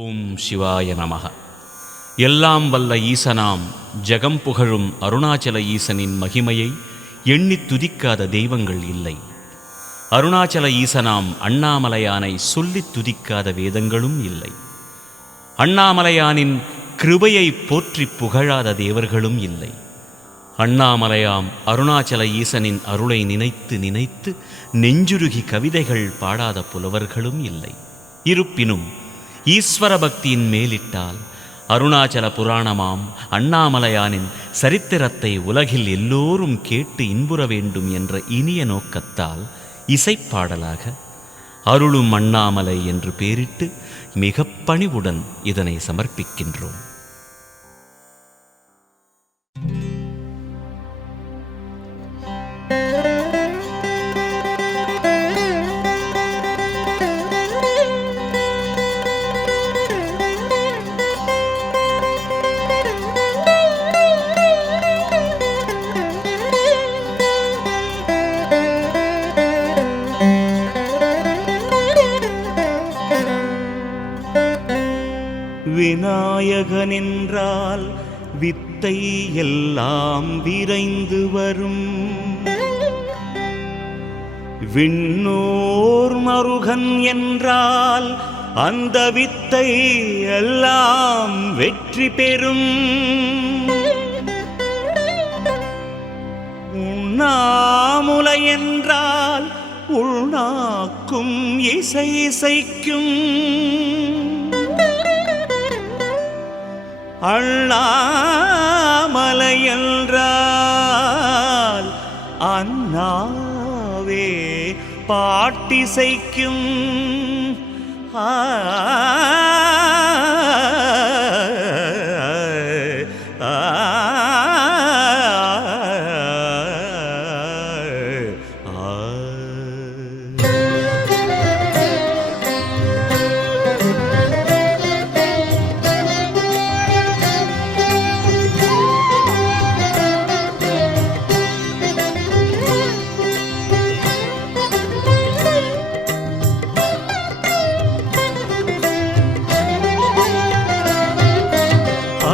ஓம் சிவாய நமக. எல்லாம் வல்ல ஈசனாம் ஜகம் புகழும் அருணாச்சல ஈசனின் மகிமையை எண்ணித் துதிக்காத தெய்வங்கள் இல்லை. அருணாச்சல ஈசனாம் அண்ணாமலையானை சொல்லித் துதிக்காத வேதங்களும் இல்லை. அண்ணாமலையானின் கிருபையை போற்றி புகழாத தேவர்களும் இல்லை. அண்ணாமலையாம் அருணாச்சல ஈசனின் அருளை நினைத்து நினைத்து நெஞ்சுருகி கவிதைகள் பாடாத புலவர்களும் இல்லை. இருப்பினும் ஈஸ்வர பக்தியின் மேலிட்டால் அருணாச்சல புராணமாம் அண்ணாமலையானின் சரித்திரத்தை உலகில் எல்லோரும் கேட்டு இன்புற வேண்டும் என்ற இனிய நோக்கத்தால் இசைப்பாடலாக அருளும் அண்ணாமலை என்று பேரிட்டு மிக பணிவுடன் இதனை சமர்ப்பிக்கின்றோம். விநாயகனென்றால் வித்தை எல்லாம் விரைந்து வரும். விண்ணோர் மருகன் என்றால் அந்த வித்தை எல்லாம் வெற்றி பெறும். உண்ணாமுலை என்றால் உள்நாக்கும் இசை இசைக்கும். அண்ணாமலை என்றால் அண்ணாவே பாட்டிசைக்கும்.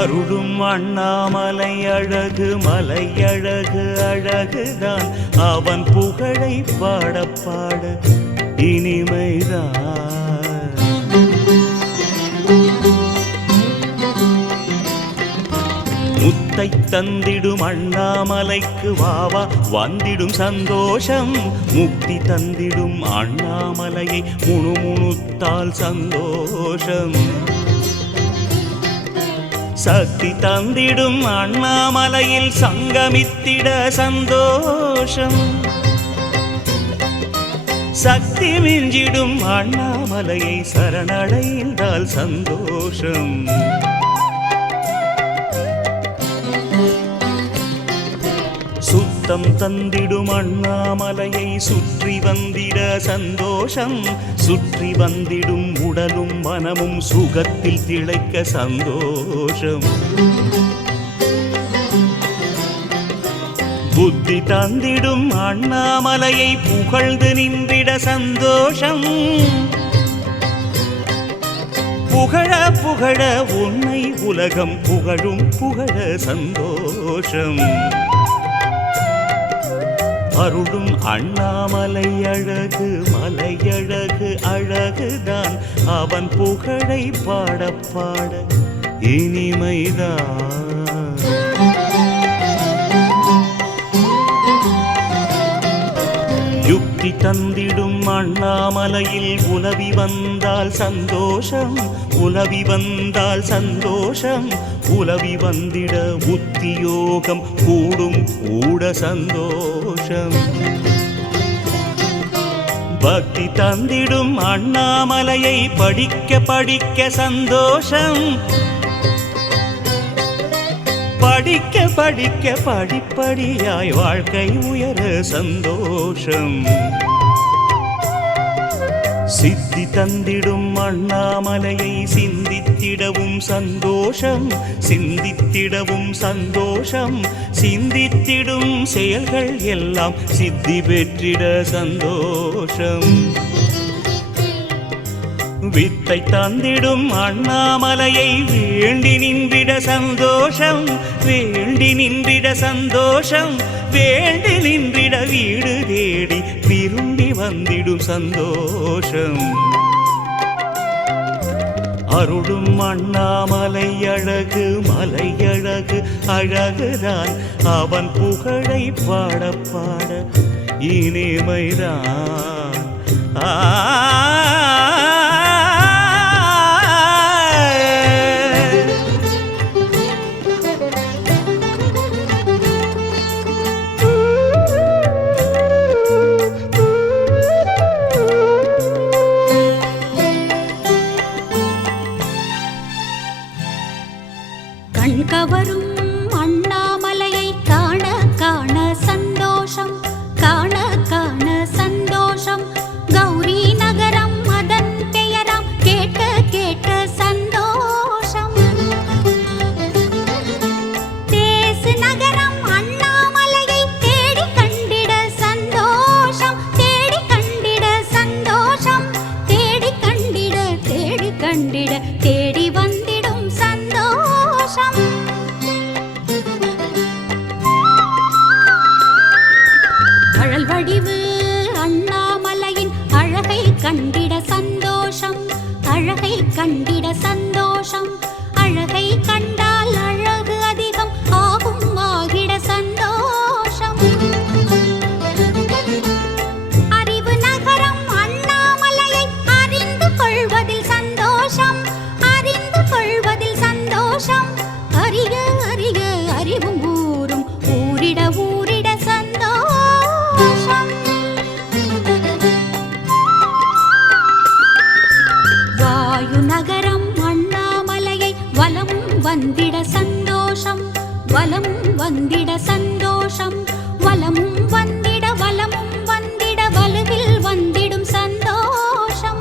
அருளும் அண்ணாமலை அழகு மலையழகு அழகுதான். அவன் புகழை பாட பாட இனிமைதான். முத்தை தந்திடும் அண்ணாமலைக்கு வாவா வந்திடும் சந்தோஷம். முக்தி தந்திடும் அண்ணாமலையை முணுமுணுத்தால் சந்தோஷம். சக்தி தந்திடும் அண்ணாமலையில் சங்கமித்திட சந்தோஷம். சக்தி மிஞ்சிடும் அண்ணாமலையை சரணடைந்தால் சந்தோஷம். சுத்தம் தந்திடும் அண்ணாமலையை சுற்றி வந்திட சந்தோஷம். சுற்றி வந்திடும் உடலும் மனமும் சுகத்தில் திளைக்க சந்தோஷம். புத்தி தந்திடும் அண்ணாமலையை புகழ்ந்து நின்றிட சந்தோஷம். புகழ புகழ உன்னை உலகம் புகழும் புகழ சந்தோஷம். அருளும் அண்ணாமலை அழகு மலையழகு அழகுதான். அவன் புகழை பாட பாட இனிமைதான். யுக்தி தந்திடும் அண்ணாமலையில் உலவி வந்தால் சந்தோஷம். உலவி வந்தால் சந்தோஷம். உலவி வந்திட உத்தியோகம் கூடும் கூட சந்தோஷம். பக்தி தந்திடும் அண்ணாமலையை படிக்க படிக்க சந்தோஷம். படிக்க படிக்க படிப்படியாய் வாழ்க்கை உயர சந்தோஷம். சித்தி தந்திடும் அண்ணாமலையை சிந்தித்திடவும் சந்தோஷம். சிந்தித்திடவும் சந்தோஷம். சிந்தித்திடும் செயல்கள் எல்லாம் சித்தி பெற்றிட சந்தோஷம். வித்தை தந்திடும் அண்ணாமலையை வேண்டி நின்றிட சந்தோஷம், வேண்டி நின்றிட சந்தோஷம், வேண்டி நின்றிட வீடு தேடி விரும்பி வந்திடும் சந்தோஷம். அருளும் அண்ணாமலை அழகு, மலை அழகு, அழகுதான் அவன் புகழை பாட பாட இனிமைதான். கண்கவரும் அண்ணாமலையை காண காண சந்தோஷம், காண காண சந்தோஷம். கௌரி நகரம் அதன் பெயராம், கேட்க கேட்க சந்தோஷம். தேசு நகரம் அண்ணாமலையை தேடி கண்டிட சந்தோஷம், தேடி கண்டிட சந்தோஷம், தேடி கண்டிட தேடி கண்டிட தேடி வந்திடும் சந்தோஷம். அழல் வடிவு அண்ணாமலையின் அழகை கண்டிட சந்தோஷம், அழகை கண்டிட சந்தோஷம். அழகை கண்டால் அழகு அதிகம் ஆகும், ஆகிட சந்தோஷம். அறிவு நகரம் அண்ணாமலையை அறிந்து கொள்வதில் சந்தோஷம், அறிந்து கொள்வதில் சந்தோஷம். அறிக அறிக அறிவும் ஊரும், ஊரிட ஊரிட சந்தோஷம். வாயு நகரம் அண்ணாமலையை வலம் வந்திட சந்தோஷம், வலம் வந்திட சந்தோஷம். வலமும் வந்திட வலமும் வந்திட வலுவில் வந்திடும் சந்தோஷம்.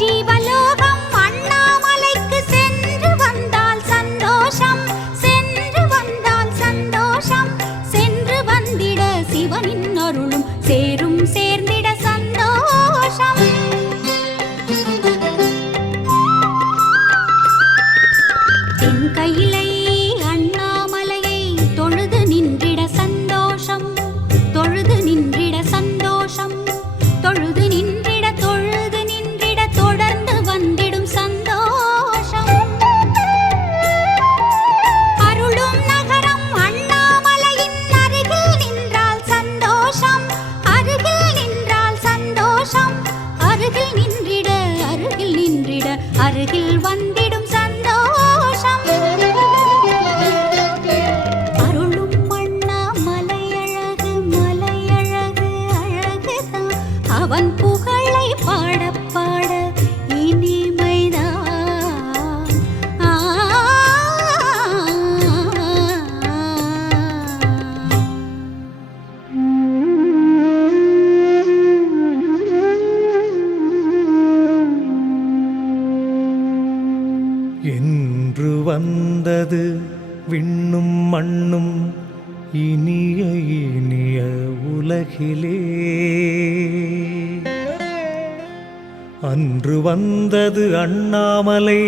ஜீவலோகம் அண்ணாமலைக்கு சென்று வந்தால் சந்தோஷம், சென்று வந்தால் சந்தோஷம். சென்று வந்திட சிவனின் அருளும் சேரும், சேர்ந்திட சந்தோஷம். தென்கையிலை அண்ணாமலையை தொழுது நின்றிட சந்தோஷம், தொழுது நின்றிட சந்தோஷம். தொழுது நின்றிட தொழுது நின்றிட தொடர்ந்து வந்திடும் சந்தோஷம். அருளும் நகரம் அண்ணாமலையின் அருகில் நின்றால் சந்தோஷம், அருகில் நின்றால் சந்தோஷம். அருகில் நின்றிட அருகில் நின்றிட அருகில் வந்திடும் சந்தோஷம். அருளும் அண்ணாமலை அழகு, மலை அழகு, அழகுதான் அவன் புகழை பாட பாட இனிமைதான். என்று வந்தது விண்ணும் மண்ணும் இனிய இனிய உலகிலே, அன்று வந்தது அண்ணாமலை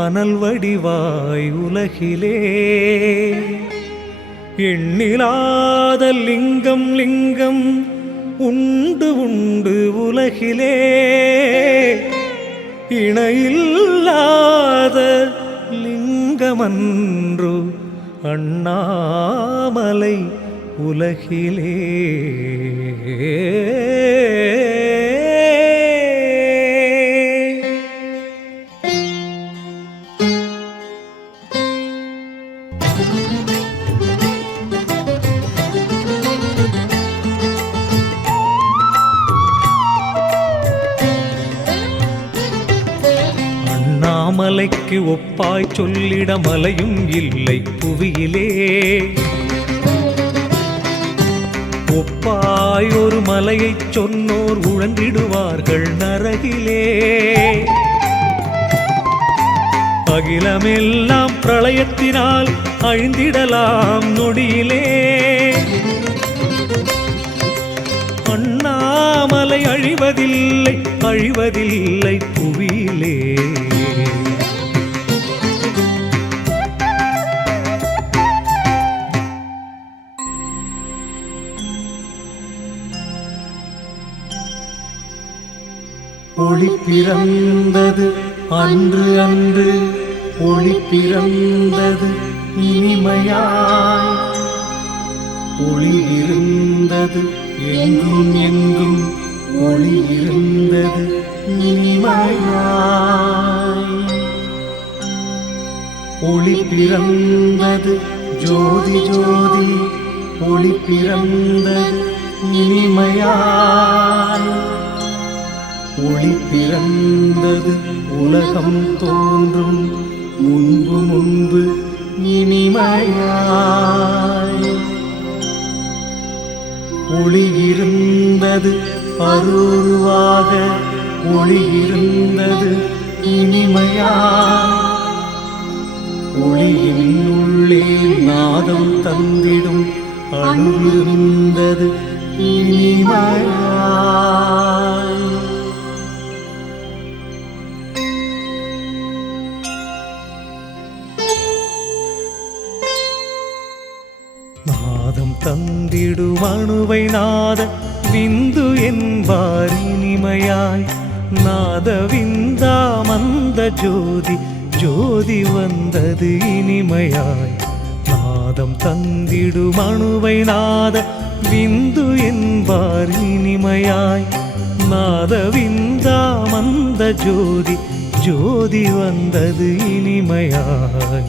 அனல் வடிவாய் உலகிலே. எண்ணிலாத லிங்கம் லிங்கம் உண்டு உண்டு உலகிலே, இணையில்லாத லிங்கமன்று அண்ணாமலை உலகிலே. அண்ணாமலைக்கு ஒப்பாய் சொல்லிட மலையும் இல்லை புவியிலே. ஒப்பாய் ஒரு மலையைச் சொன்னோர் உழந்திடுவார்கள் நரகிலே. அகிலமெல்லாம் பிரளயத்தினால் அழிந்திடலாம் நொடியிலே. அண்ணா அண்ணாமலை அழிவதில்லை அழிவதில்லை புவியிலே. ஒளி பிறந்தது அன்று அன்று ஒளி பிறந்தது இனிமையாய், ஒளி இருந்தது எங்கும் எங்கும் ஒளி இருந்தது இனிமையாய். ஒளி பிறந்தது ஜோதி ஜோதி ஒளி பிறந்தது இனிமையாய், ஒளி பிறந்தது உலகம் தோன்றும் முன்பு முன்பு இனிமையாய். ஒளி இருந்தது அருவாக ஒளி இருந்தது இனிமையாய், ஒளியின் உள்ளே நாதம் தந்திடும் அணுவிருந்தது இனிமையாய். நாதம் தந்திடும் அணுவை நாத விந்து என்பார் இனிமையாய், நாத விந்தா மந்த ஜோதி ஜோதி வந்தது இனிமையாய். நாதம் தந்திடும் அணுவை நாத விந்து என்பார் இனிமையாய், நாத விந்தா மந்த ஜோதி ஜோதி வந்தது இனிமையாய்.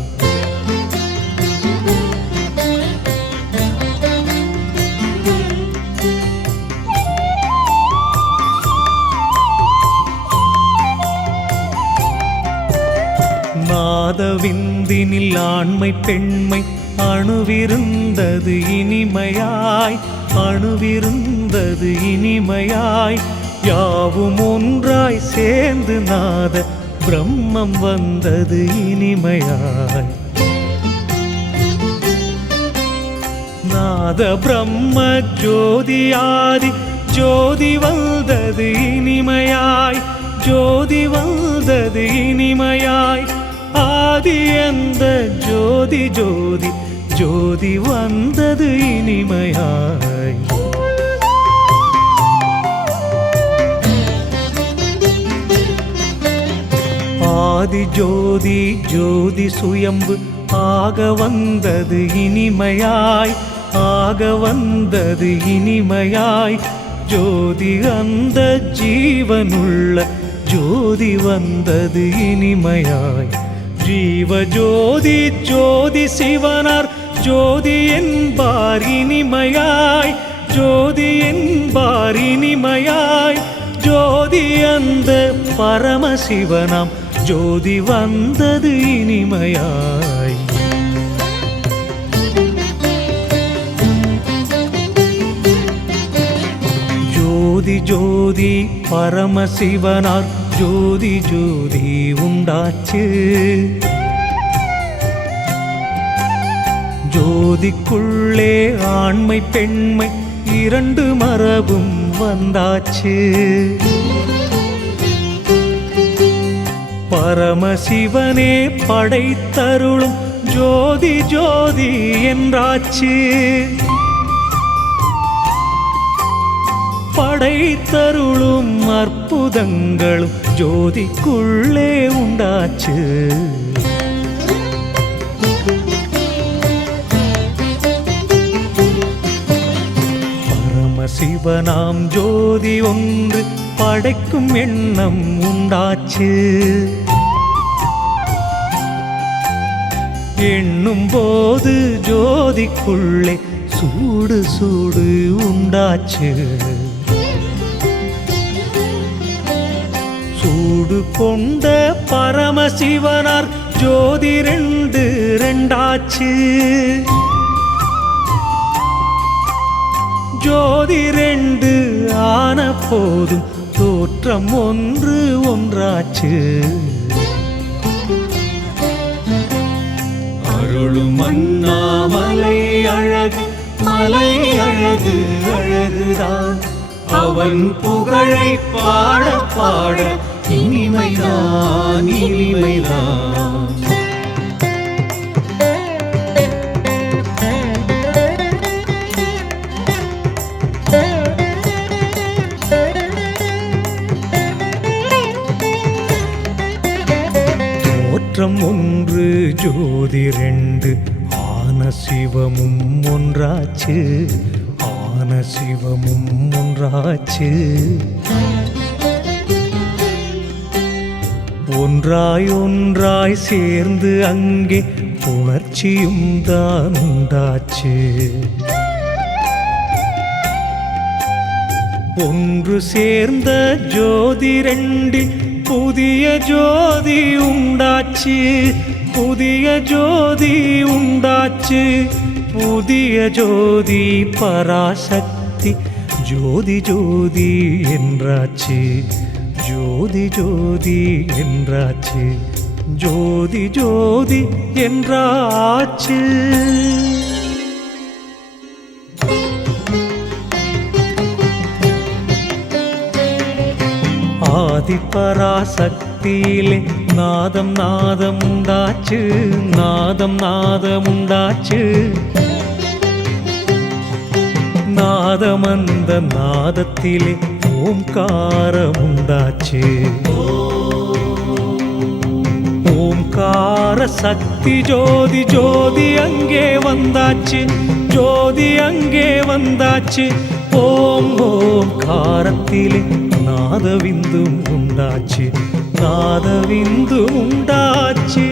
நாதவிந்தினில் ஆண்மை பெண்மை அணுவிருந்தது இனிமையாய், அணுவிருந்தது இனிமையாய். யாவும் ஒன்றாய் சேர்ந்து நாத பிரம்மம் வந்தது இனிமையாய். நாத பிரம்ம ஜோதியாதி ஜோதி வந்தது இனிமையாய், ஜோதி வந்தது இனிமையாய். ஆதி அந்த ஜோதி ஜோதி ஜோதி வந்தது இனிமையாய். ஆதி ஜோதி ஜோதி சுயம்பு ஆக வந்தது இனிமையாய், ஆக வந்தது இனிமையாய். ஜோதி அந்த ஜீவனுள்ள ஜோதி வந்தது இனிமையாய். ஜீவ ஜோதி ஜோதி சிவனார் ஜோதி என்பார் இனிமையாய், ஜோதி என்பார் இனிமையாய். ஜோதி அந்த பரமசிவனாம் ஜோதி வந்தது இனிமையாய். ஜோதி ஜோதி பரமசிவனார் ஜோதி ஜோதி உண்டாச்சு. ஜோதிக்குள்ளே ஆண்மை பெண்மை இரண்டு மரபும் வந்தாச்சு. பரமசிவனே படைத்தருளும் ஜோதி ஜோதி என்றாச்சு. படைத்தருளும் அற்புதங்களும் ஜோதிக்குள்ளே உண்டாச்சு. பரமசிவனாம் ஜோதி ஒன்று படைக்கும் எண்ணம் உண்டாச்சு. எண்ணும் போது ஜோதிக்குள்ளே சூடு சூடு உண்டாச்சு. சூடு கொண்ட பரமசிவனார் ஜோதி ரெண்டு ரெண்டாச்சு. ஜோதி ரெண்டு ஆன போதும் தோற்றம் ஒன்று ஒன்றாச்சு. அருளும் அண்ணாமலை அழகு மலை அழகு அழகுதான், அவன் புகழை பாட பாட இனிமைதான் இனிமைதான். தோற்றம் ஒன்று ஜோதி ரெண்டு ஆன சிவமும் ஒன்றாச்சு, ஆன சிவமும் ஒன்றாச்சு. ஒன்றாய் ஒன்றாய் சேர்ந்து அங்கே உணர்ச்சியும் தான் உண்டாச்சு. ஒன்று சேர்ந்த ஜோதி ரெண்டில் புதிய ஜோதி உண்டாச்சு, புதிய ஜோதி உண்டாச்சு. புதிய ஜோதி பராசக்தி ஜோதி ஜோதி என்றாச்சு, ஜோதி ஜோதி என்றாச்சு, ஜோதி ஜோதி என்றாச்சு. ஆதிபராசக்தியிலே நாதம் நாதம் உண்டாச்சு, நாதம் நாதம் உண்டாச்சு. நாதம் அந்த நாதத்திலே ஓம்காரம் உண்டாச்சு. ஓம்கார சக்தி ஜோதி ஜோதி அங்கே வந்தாச்சு, ஜோதி அங்கே வந்தாச்சு. ஓம் ஓம்காரத்திலே நாதவிந்தும் உண்டாச்சு, நாதவிந்தும் உண்டாச்சு.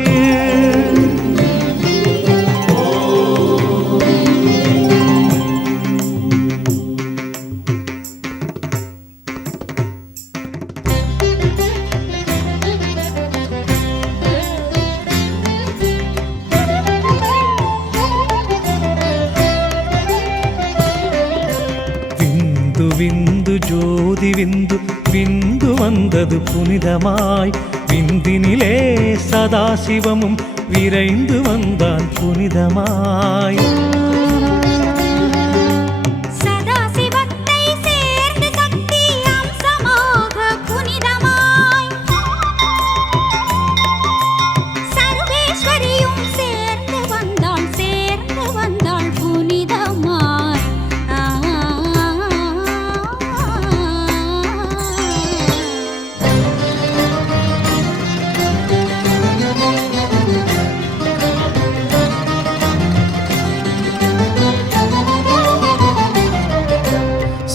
விந்து விந்து ஜோதி விந்து, விந்து வந்தது புனிதமாய். விந்தினிலே சதாசிவமும் விரைந்து வந்தான் புனிதமாய். சதாசிவத்தை சேர்ந்து சக்தி அம்சமாக புனிதமாய். சர்வேஸ்வரியும் சேர்ந்து வந்தாள், சேர்ந்து வந்தாள் புனிதமாய்.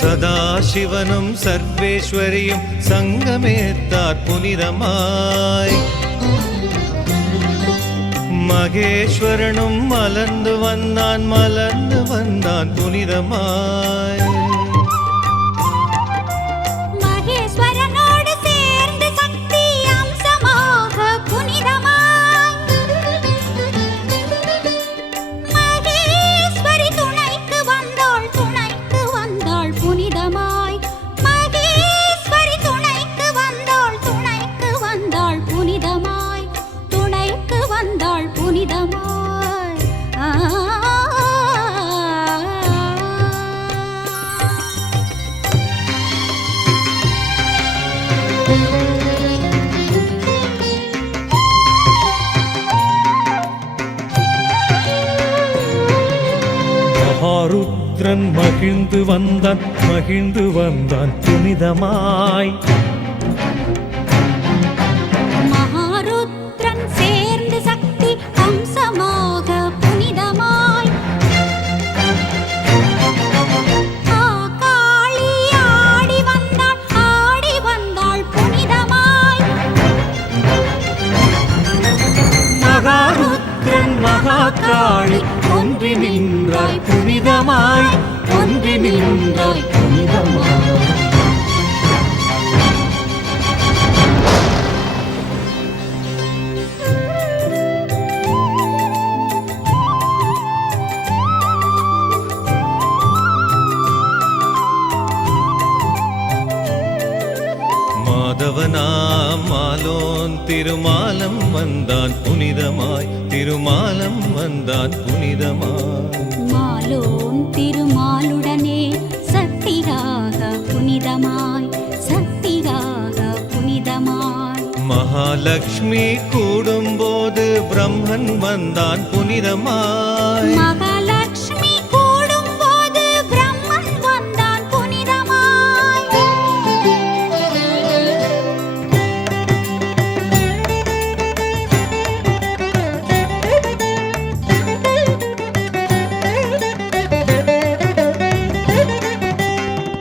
சதாசிவனும் சர்வேஸ்வரியும் சங்கமேத்தார் புனிதமாய். மகேஸ்வரனும் மலர்ந்து வந்தான், மலர்ந்து வந்தான் புனிதமாய். மகேஸ்வரனோடு சேர்ந்து சக்தி அம்சமாக புனிதமாய். மகேஸ்வரி துணைக்கு வந்தாள், துணைக்கு வந்தாள் புனிதமாய். மகேஸ்வரி துணைக்கு வந்தாள், துணைக்கு வந்தாள் புனிதமாய், துணைக்கு வந்தாள் புனிதமாய். மகாருத்ரன் மகிழ்ந்து வந்தான், மகிழ்ந்து வந்தான் புனிதமாய். மகாருத்ரன் சேர்ந்து சக்தி அம்சமாக புனிதமாய். காளி ஆடி வந்தாள், ஆடி வந்தாள் புனிதமாய். மகாருத்ரன் மகாகாளி ஒன்றி நின்றாய் புனிதமாய், ஒன்றி நின்றாய் புனிதமாய். மாதவனாம் மாலோன் திருமாலம் வந்தான் புனிதமாய், திருமாலம் வந்தான் புனிதமாய். மாலோன் திருமாலுடனே சக்தியாக புனிதமாய். புனிதமாய் சக்தியாக புனிதமாய் மகாலட்சுமி கூடும்போது பிரம்மன் வந்தான் புனிதமாய் மகாலட்சுமி கூடும்போது பிரம்மன் வந்தான் புனிதமாய்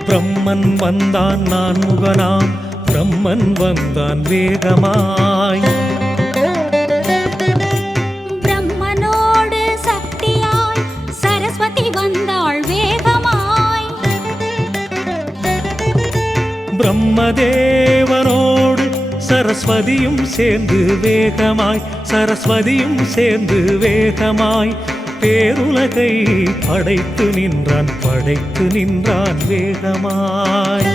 பிரம்மன் வந்தான் நான் முகனாம் பிரம்மன் வந்தான் வேகமாய் பிரம்மனோடு சக்தியாய் சரஸ்வதி வந்தாள் வேகமாய் பிரம்மதேவனோடு சரஸ்வதியும் சேர்ந்து வேகமாய் சரஸ்வதியும் சேர்ந்து வேகமாய் பேருலகை படைத்து நின்றான் வேகமாய்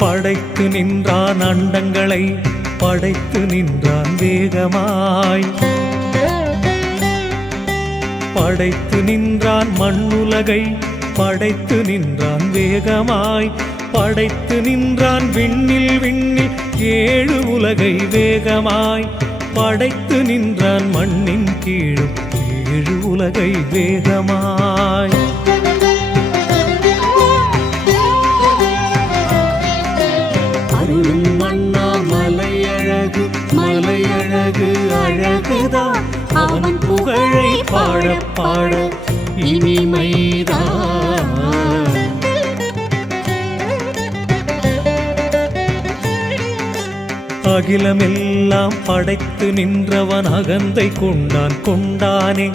படைத்து நின்றான் அண்டங்களை படைத்து நின்றான் வேகமாய் படைத்து நின்றான் மண்ணுலகை படைத்து நின்றான் வேகமாய் படைத்து நின்றான் விண்ணில் ஏழு உலகை வேகமாய் படைத்து நின்றான் மண்ணின் கீழும் ஏழு உலகை வேகமாய் அருளும் மன்னா மலையழகு மலையழகு அழகுதான் அவன் புகழை பாட பாட இனிமைதான் அகிலமெல்லாம் படைத்து நின்றவன் அகந்தை கொண்டானே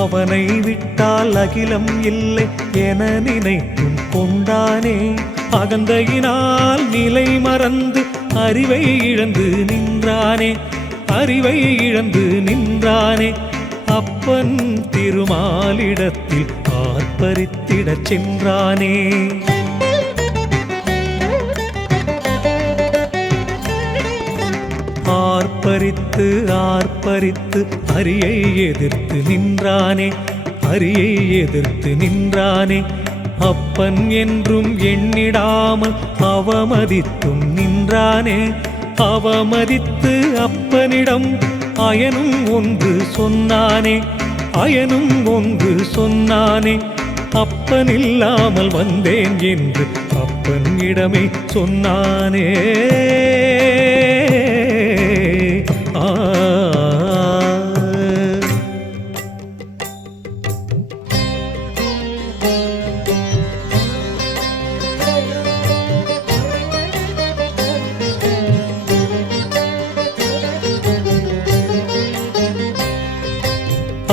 அவனை விட்டால் அகிலம் இல்லை என நினைத்தும் கொண்டானே அகந்தையினால் நிலை மறந்து அறிவை இழந்து நின்றானே அப்பன் திருமாலிடத்தில் ஆர்ப்பரித்திடச் சென்றானே ஆர்ப்பரித்து அரியை எதிர்த்து நின்றானே அப்பன் என்றும் எண்ணிடாமல் அவமதித்தும் நின்றானே அவமதித்து அப்பனிடம் அயனும் ஒன்று சொன்னானே அப்பனில்லாமல் வந்தேன் என்று அப்பனிடமே சொன்னானே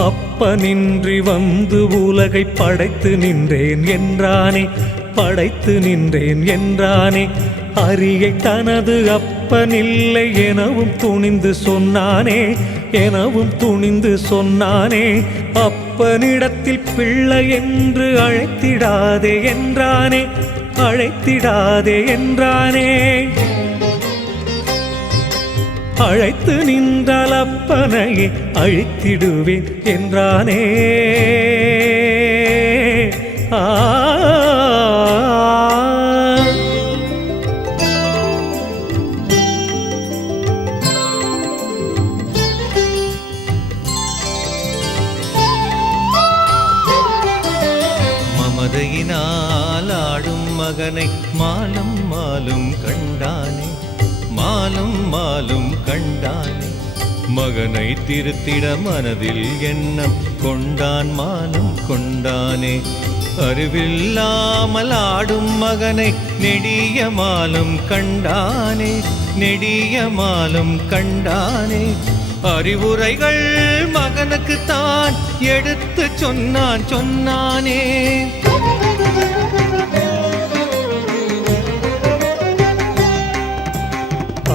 அப்பனின்றி வந்து உலகை படைத்து நின்றேன் என்றானே அரியை தனது அப்பனில்லை எனவும் துணிந்து சொன்னானே அப்பனிடத்தில் பிள்ளை என்று அழைத்திடாதே என்றானே அழைத்து நின்றால் அப்பனையே அழித்திடுவேன் என்றானே மமதையினால் ஆடும் மகனை மாலும் கண்டானே மகனை திருத்திட மனதில் எண்ணம் கொண்டானே அறிவில்லாமல் ஆடும் மகனை நெடிய மாலும் கண்டானே அறிவுரைகள் மகனுக்கு தான் எடுத்து சொன்னானே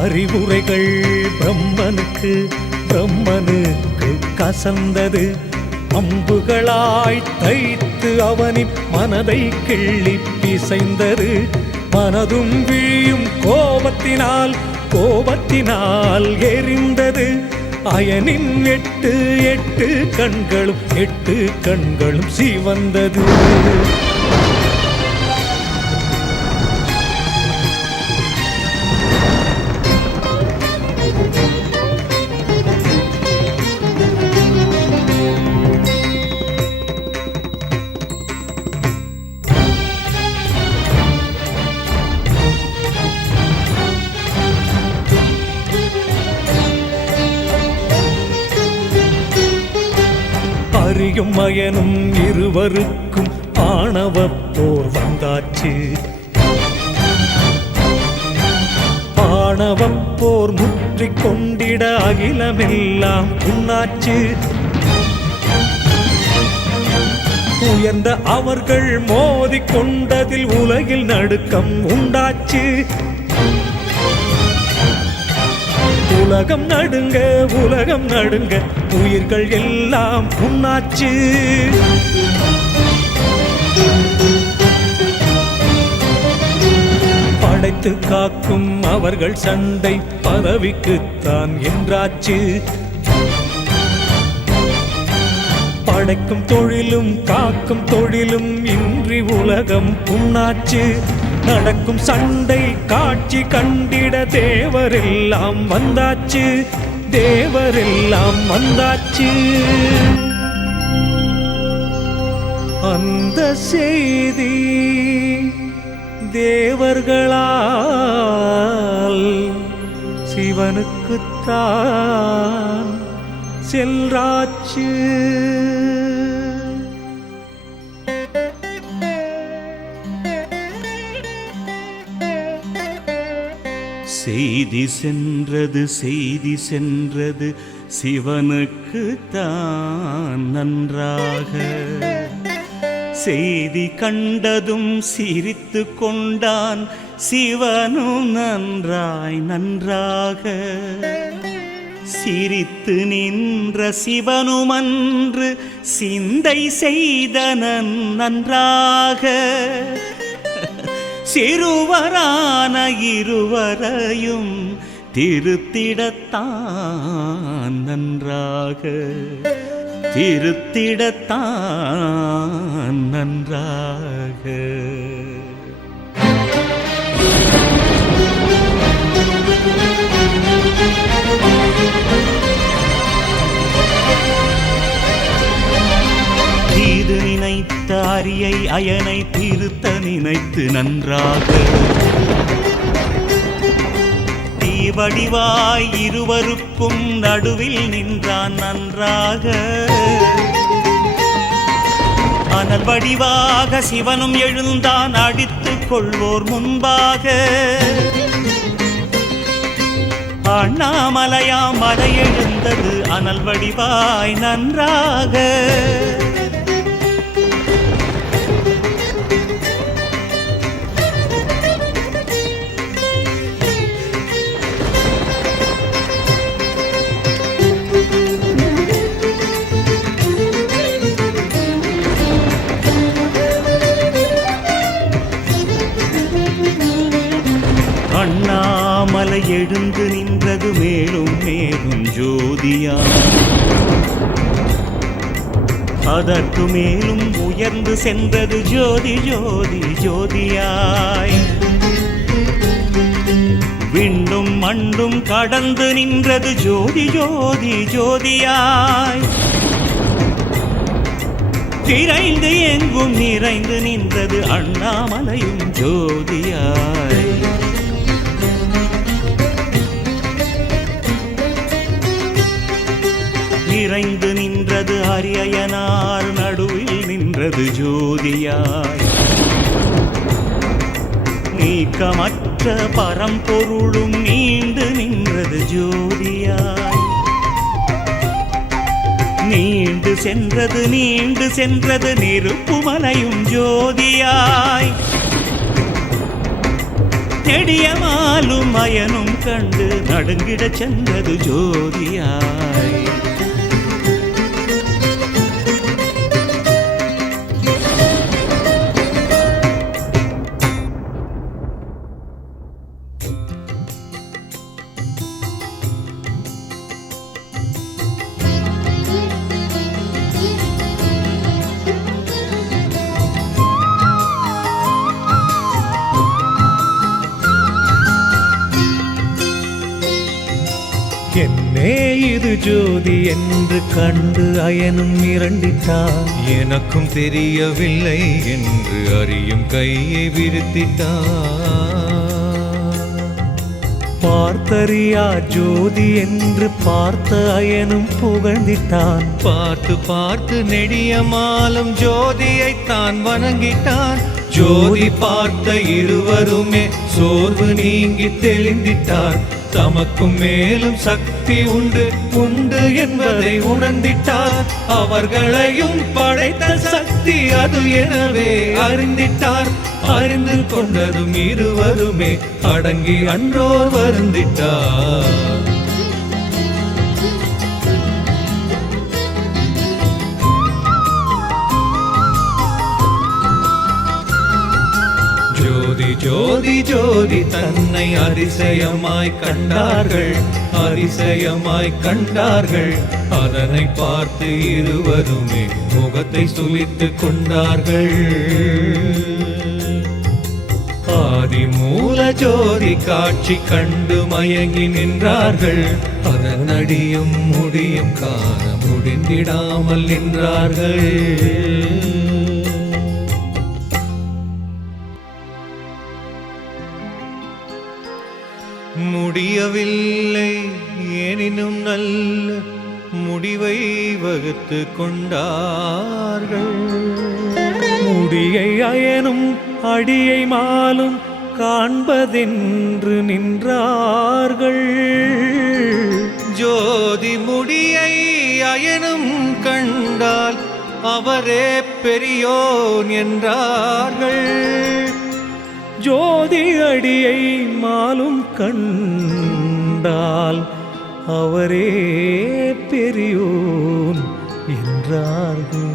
அறிவுரைகள் பிரம்மனுக்கு கசந்தது அம்புகளாய் தைத்து அவனின் மனதை கிள்ளி பிசைந்தது மனதும் விழியும் கோபத்தினால் எரிந்தது அயனின் எட்டு எட்டு கண்களும் சிவந்தது. அரியும் மயனும் இருவருக்கும் ஆணவப் போர் வந்தாச்சு. ஆணவப் போர் முற்றிக் கொண்டிட அகிலமெல்லாம் புண்ணாச்சு. உயர்ந்த அவர்கள் மோதிக் கொண்டதில் உலகில் நடுக்கம் உண்டாச்சு. உலகம் நடுங்க உயிர்கள் எல்லாம் புண்ணாச்சு. படைத்து காக்கும் அவர்கள் சண்டை பதவிக்குத்தான் என்றாச்சு. படைக்கும் தொழிலும் காக்கும் தொழிலும் இன்றி உலகம் புண்ணாச்சு. நடக்கும் சண்டை காட்சி கண்டிட தேவரெல்லாம் வந்தாச்சு. தேவரெல்லாம் வந்தாச்சு. அந்த செய்தி தேவர்களால் சிவனுக்குத்தான் சென்றாச்சு. செய்தி சென்றது சிவனுக்கு தான் நன்றாக. செய்தி கண்டதும் சிரித்து கொண்டான் சிவனும் நன்றாக. சிரித்து நின்ற சிவனுமன்று சிந்தை செய்தனன் நன்றாக. சிறுவரான இருவரையும் திருத்திடத்தான் நன்றாக. திருத்திடத்தான் நன்றாக. தீது நினைத்த அரியை அயனை திருத்த நினைத்து நன்றாக. தீவடிவாய் இருவருக்கும் நடுவில் நின்றான் நன்றாக. அனல் வடிவாக சிவனும் எழுந்தான் அடித்துக் கொள்வோர் முன்பாக. அண்ணாமலையாம் மலை எழுந்தது அனல் வடிவாய் நன்றாக. அண்ணாமலை எழுந்து நின்றது மேலும் மேலும் ஜோதியா. அதற்கு மேலும் உயர்ந்து சென்றது ஜோதி ஜோதி ஜோதியாய். விண்டும் மண்டும் கடந்து நின்றது ஜோதி ஜோதி ஜோதியாய். திரைந்து எங்கும் நிறைந்து நின்றது அண்ணாமலையும் ஜோதியாய். நிறைந்து நின்றது அரியனார் நடுவில் நின்றது ஜோதியாய். நீக்கமற்ற பரம்பொருளும் நீண்டு நின்றது ஜோதியாய். நீண்டு சென்றது நெருப்புமலையும் ஜோதியாய். நெடியமாலும் மயனும் கண்டு நடுங்கிடச் சென்றது ஜோதியாய். இது ஜோதி என்று கண்டு அயனும் மிரண்டிட்டான். எனக்கும் தெரியவில்லை என்று அறியும் கையை விரித்திட்டான். பார்த்தறியா ஜோதி என்று பார்த்த அயனும் புகழ்ந்திட்டான். பார்த்து பார்த்து நெடியமாலும் ஜோதியைத்தான் வணங்கிட்டான். ஜோதி பார்த்த இருவருமே சோர்வு நீங்கி தெளிந்திட்டார். தமக்கும் மேலும் சக்தி உண்டு உண்டு என்பதை உணர்ந்திட்டார். அவர்களையும் படைத்த சக்தி அது எனவே அறிந்திட்டார். அறிந்து கொண்டதும் இருவருமே அடங்கி அன்றோர் வருந்திட்டார். ஜோதி ஜோதி ஜோதி தன்னை அதிசயமாய் கண்டார்கள். அதிசயமாய் கண்டார்கள். அதனை பார்த்து இருவருமே முகத்தை சுளித்து கொண்டார்கள். ஆதிமூல ஜோதி காட்சி கண்டு மயங்கி நின்றார்கள். அதன் அடியும் முடியும் காண முடிந்திடாமல் நின்றார்கள். முடியவில்லை எனினும் நல்ல முடிவை வகுத்து கொண்டார்கள். முடியை அயனும் அடியை மாலும் காண்பதென்று நின்றார்கள். ஜோதி முடியை அயனும் கண்டால் அவரே பெரியோன் என்றார்கள். ஜோதி அடியை மாலும் கண்டால் அவரே பெரியோன் என்றார்கள்.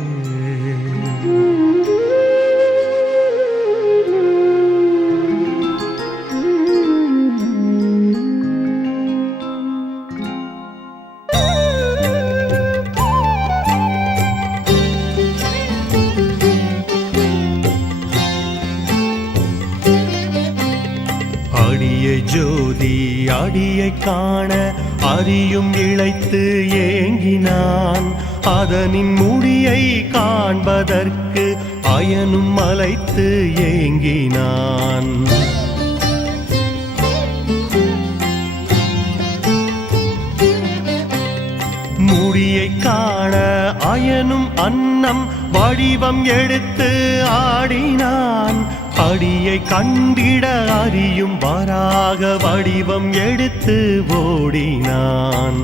ஜோதி அடியை காண அறியும் இழைத்து ஏங்கினான். அதனின் முடியை காண்பதற்கு அயனும் மலைத்து ஏங்கினான். முடியை காண அயனும் அன்னம் வடிவம் எடுத்து ஆடினான். அடியை கண்டிட அறியும் வராக வடிவம் எடுத்து ஓடினான்.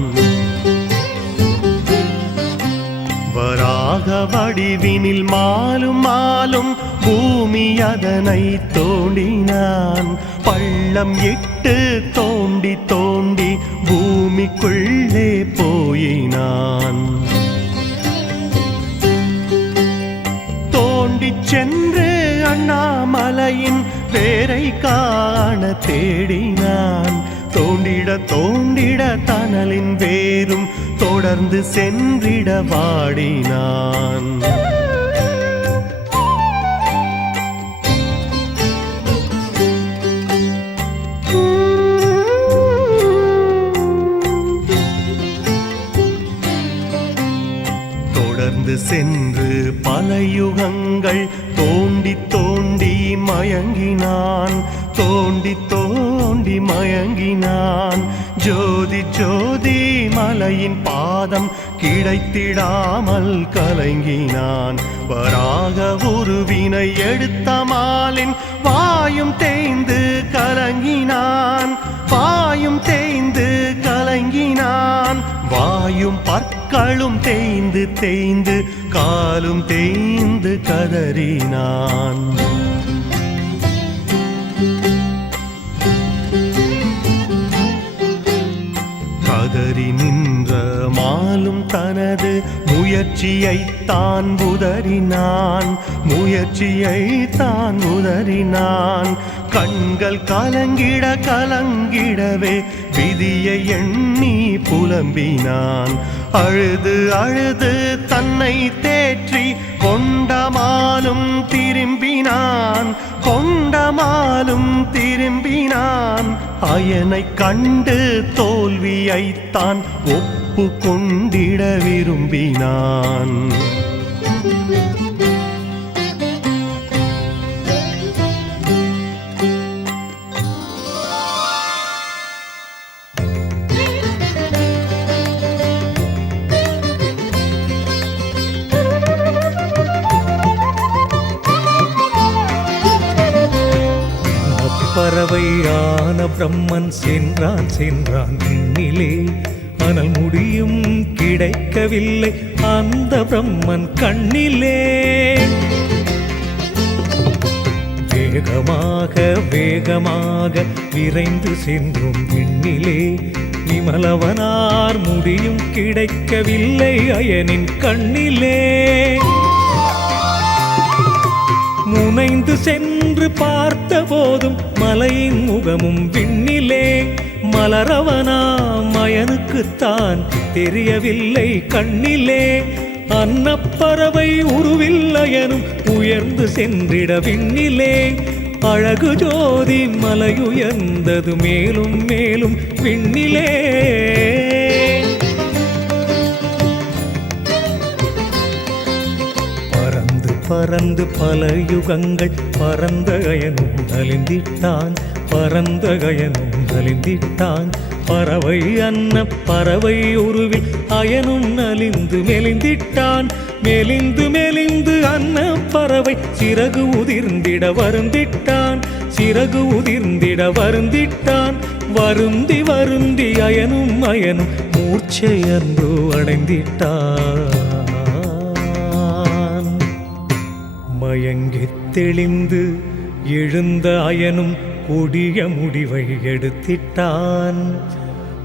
வராக வடிவினில் மாலும் மாலும் பூமி அதனை தோண்டினான். பள்ளம் இட்டு தோண்டி தோண்டி பூமிக்குள்ளே போயினான். தோண்டி சென்று அண்ணாமலையின் வேரை காண தேடினான். தோண்டிட தோண்டிட தணலின் வேரும் தொடர்ந்து சென்றிட வாடினான். தொடர்ந்து சென்று பல யுகங்கள் தோண்டி தோண்டி மயங்கினான். தோண்டி தோண்டி மயங்கினான். ஜோதி ஜோதி மலையின் பாதம் கிடைத்திடாமல் கலங்கினான். வராக உருவினை எடுத்த மாலின் வாயும் தேய்ந்து கலங்கினான். வாயும் தேய்ந்து கலங்கினான். வாயும் பற்களும் தேய்ந்து தேய்ந்து காலும் தேய்ந்து கதறினான். கதறி நின்ற மாலும் தனது முயற்சியைத்தான் உதறினான். முயற்சியைத்தான் உதறினான். கண்கள் கலங்கிட கலங்கிடவே விதியை எண்ணி புலம்பினான். அழுது அழுது தன்னை தேற்றி கொண்டமாலும் திரும்பினான். கொண்ட தைரியமாலும் திரும்பினான். அயனை கண்டு தோல்வியைத்தான் ஒப்பு கொண்டிட விரும்பினான். பறவையான பிரம்மன் சென்றான் சென்றான் விண்ணிலே. ஆனால் முடியும் கிடைக்கவில்லை அந்த பிரம்மன் கண்ணிலே. வேகமாக வேகமாக விரைந்து சென்றும் விண்ணிலே. விமலவனார் முடியும் கிடைக்கவில்லை அயனின் கண்ணிலே. முனைந்து சென்று பார்த்த போதும் மலையின் முகமும் விண்ணிலே. மலரவனாம் மயனுக்குத்தான் தெரியவில்லை கண்ணிலே. அன்னப்பறவை உருவில்லையனும் உயர்ந்து சென்றிட விண்ணிலே. அழகு ஜோதி மலையுயர்ந்தது மேலும் மேலும் விண்ணிலே. பறந்து பல யுகங்கள் பறந்த அயனும் நலிந்திட்டான். பறந்த அயனும் நலிந்திட்டான். பறவை அன்ன பறவை உருவில் அயனும் நலிந்து மெலிந்திட்டான். மெலிந்து மெலிந்து அன்ன பறவை சிறகு உதிர்ந்திட வருந்திட்டான். சிறகு உதிர்ந்திட வருந்திட்டான். வருந்தி வருந்தி அயனும் மூர்ச்சையன்று அடைந்திட்டான். மயங்கித் தெளிந்து எழுந்த அயனும் கொடிய முடிவை எடுத்திட்டான்.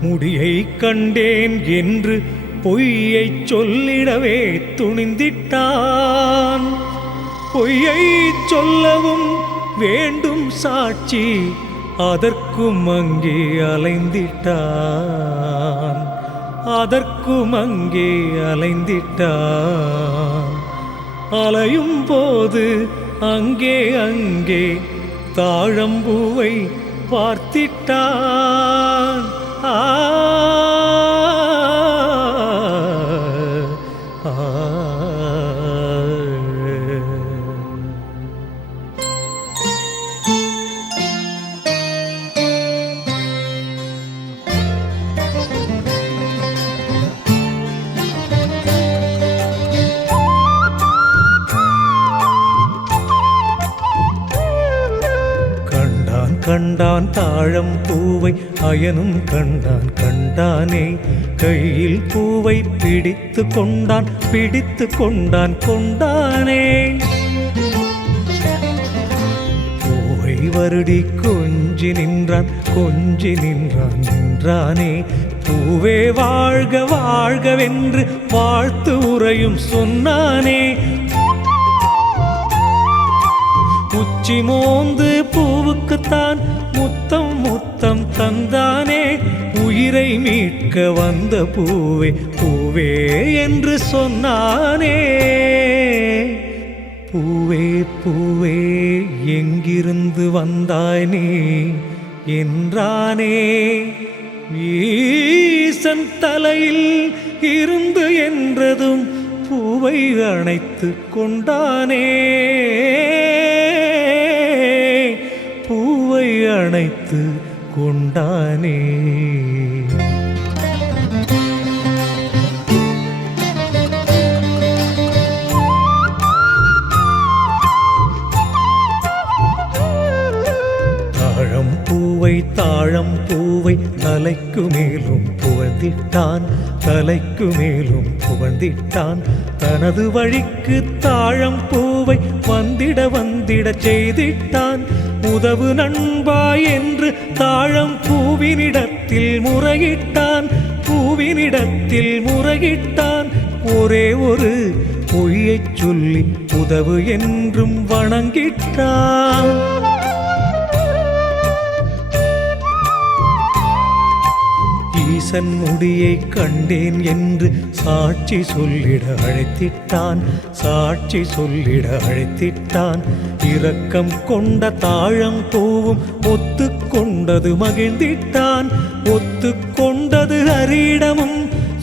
முடியை கண்டேன் என்று பொய்யை சொல்லிடவே துணிந்திட்டான். பொய்யை சொல்லவும் வேண்டும் சாட்சி அதற்கும் அங்கே அலைந்திட்டான். அதற்கும் அங்கே அலைந்திட்டான். அலையும் போது அங்கே அங்கே தாழம்பூவை பார்த்திட்டான். ஆ கண்டான் தாழம் பூவை அயனும் கண்டான் கண்டானே. கையில் பூவை பிடித்து கொண்டான் பிடித்து கொண்டான் கொண்டானே. பூவை வருடி கொஞ்சி நின்றான் கொஞ்சி நின்றான் நின்றானே. பூவே வாழ்க வாழ்கவென்று வாழ்த்து உரையும் சொன்னானே. உச்சி மோந்து பூவுக்குத்தான் முத்தம் முத்தம் தந்தானே. உயிரை மீட்க வந்த பூவே பூவே என்று சொன்னானே. பூவே பூவே எங்கிருந்து வந்தாய் நீ என்றானே. ஈசன் தலையில் இருந்து என்றதும் பூவை அணைத்து கொண்டானே. பூவை அணைத்து கொண்டானே. தாழம் பூவை தலைக்கு மேலும் புகழ்ந்திட்டான். தலைக்கு மேலும் புகழ்ந்திட்டான். தனது வழிக்கு தாழம் பூவை வந்திட வந்திட செய்திட்டான். உதவு நண்பா என்று தாழம் பூவினிடத்தில் முறையிட்டான். பூவினிடத்தில் முறையிட்டான். ஒரே ஒரு பொய்யைச் சொல்லி உதவு என்றும் வணங்கிட்டான். ஈசன் முடியை கண்டேன் என்று சாட்சி சொல்லிட அழைத்திட்டான், சாட்சி சொல்லிட அழைத்திட்டான். இரக்கம் கொண்ட தாழம் பூவும் ஒத்துக்கொண்டது மகிழ்ந்திட்டான், ஒத்துக்கொண்டது ஹரியிடமும்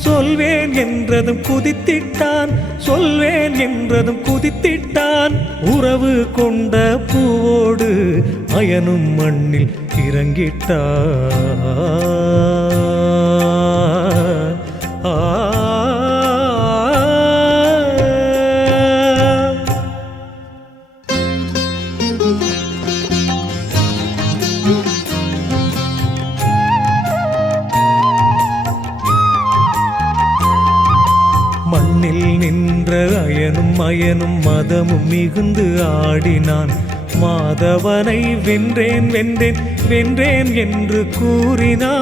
சொல்வேன் என்றதும் குதித்திட்டான், சொல்வேன் என்றதும் குதித்திட்டான். உறவு கொண்ட பூவோடு அயனும் மண்ணில் இறங்கிட்டான். மண்ணில் நின்ற அயனும் மதமும் மிகுந்து ஆடினான். மாதவனை வென்றேன் வென்றேன் வென்றேன் என்று கூறினான்.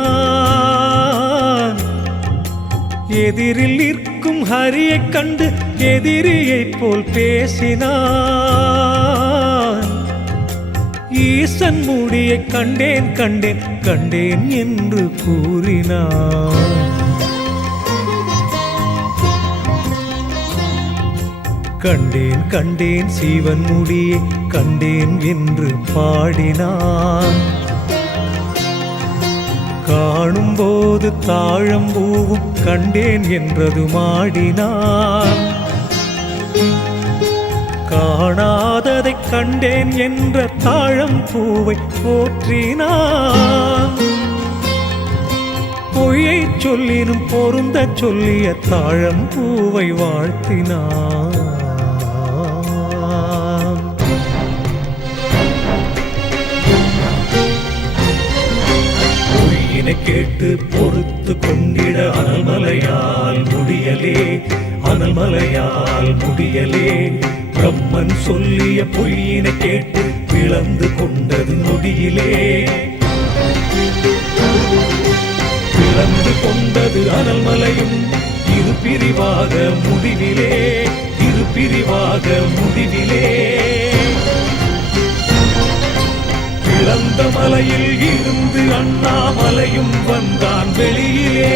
எதிரில் நிற்கும் ஹரியைக் கண்டு எதிரியைப் போல் பேசினான். ஈசன் முடியை கண்டேன் கண்டேன் கண்டேன் என்று கூறினான். கண்டேன் கண்டேன் சிவன் முடியை கண்டேன் என்று பாடினான். காணும்போது தாழம்பூவும் கண்டேன் என்றது மாடினான். காணாததை கண்டேன் என்ற தாழம்பூவை போற்றினான். பொய்யை சொல்லினும் பொருந்த சொல்லிய தாழம்பூவை வாழ்த்தினான். கேட்டு பொறுத்து கொண்டிட அனல்மலையால் முடியலே, அனல்மலையால் முடியலே. பிரம்மன் சொல்லிய பொய்யினை கேட்டு பிளந்து கொண்டது நொடியிலே, பிளந்து கொண்டது அனல்மலையும் இரு பிரிவாக முடிவிலே, இரு பிரிவாக முடிவிலே. இழந்த மலையில் இருந்து அண்ணாமலையும் வந்தான் வெளியிலே.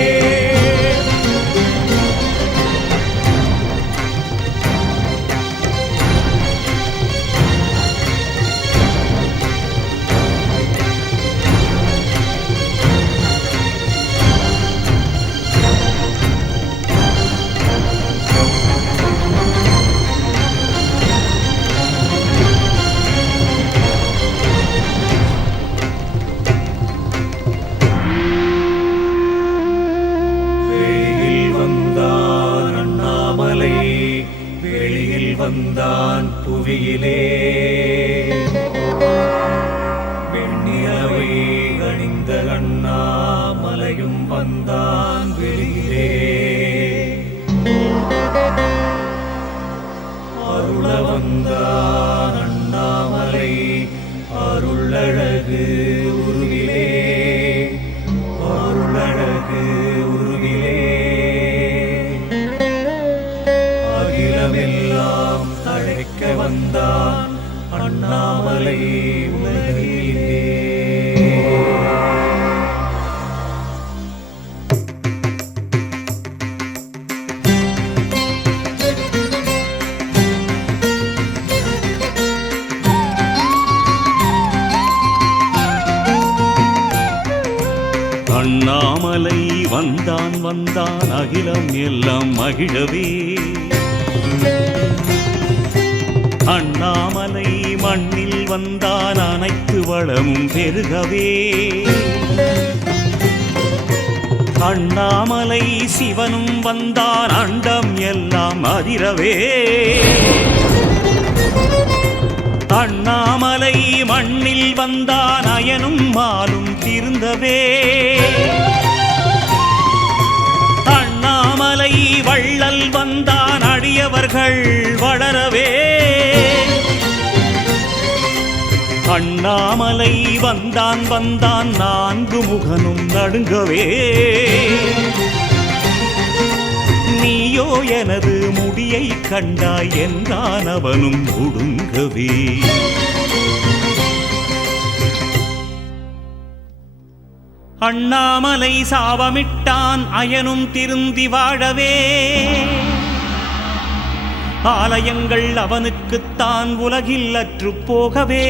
வந்தான் புவியிலே, வெண்ணிலவை அணிந்த அண்ணாமலையும் வந்தான் வெளியிலே. அருள வந்தான் அண்ணாமலை அருளழகு உருவிலே, அருளழகு உருவிலே. அகிலமெல்லாம் தழைக்க வந்தான் அண்ணாமலை உலகிலே. அண்ணாமலை வந்தான் வந்தான் அகிலம் எல்லாம் மகிழவே. அண்ணாமலை மண்ணில் வந்தான் அனைத்து வளமும் பெருகவே. அண்ணாமலை சிவனும் வந்தான் அண்டம் எல்லாம் அதிரவே. அண்ணாமலை மண்ணில் வந்தான் அயனும் மாலும் திருந்தவே. அண்ணாமலை வள்ளல் வந்தான் அடியவர்கள் வளரவே. அண்ணாமலை வந்தான் வந்தான் நான்கு முகனும் நடுங்கவே. நீயோ எனது முடியை கண்டாய் என்றான் அவனும் ஒடுங்கவே. அண்ணாமலை சாபமிட்டான் அயனும் திருந்தி வாழவே. ஆலயங்கள் அவனுக்குத்தான் உலகில் அற்றுப் போகவே.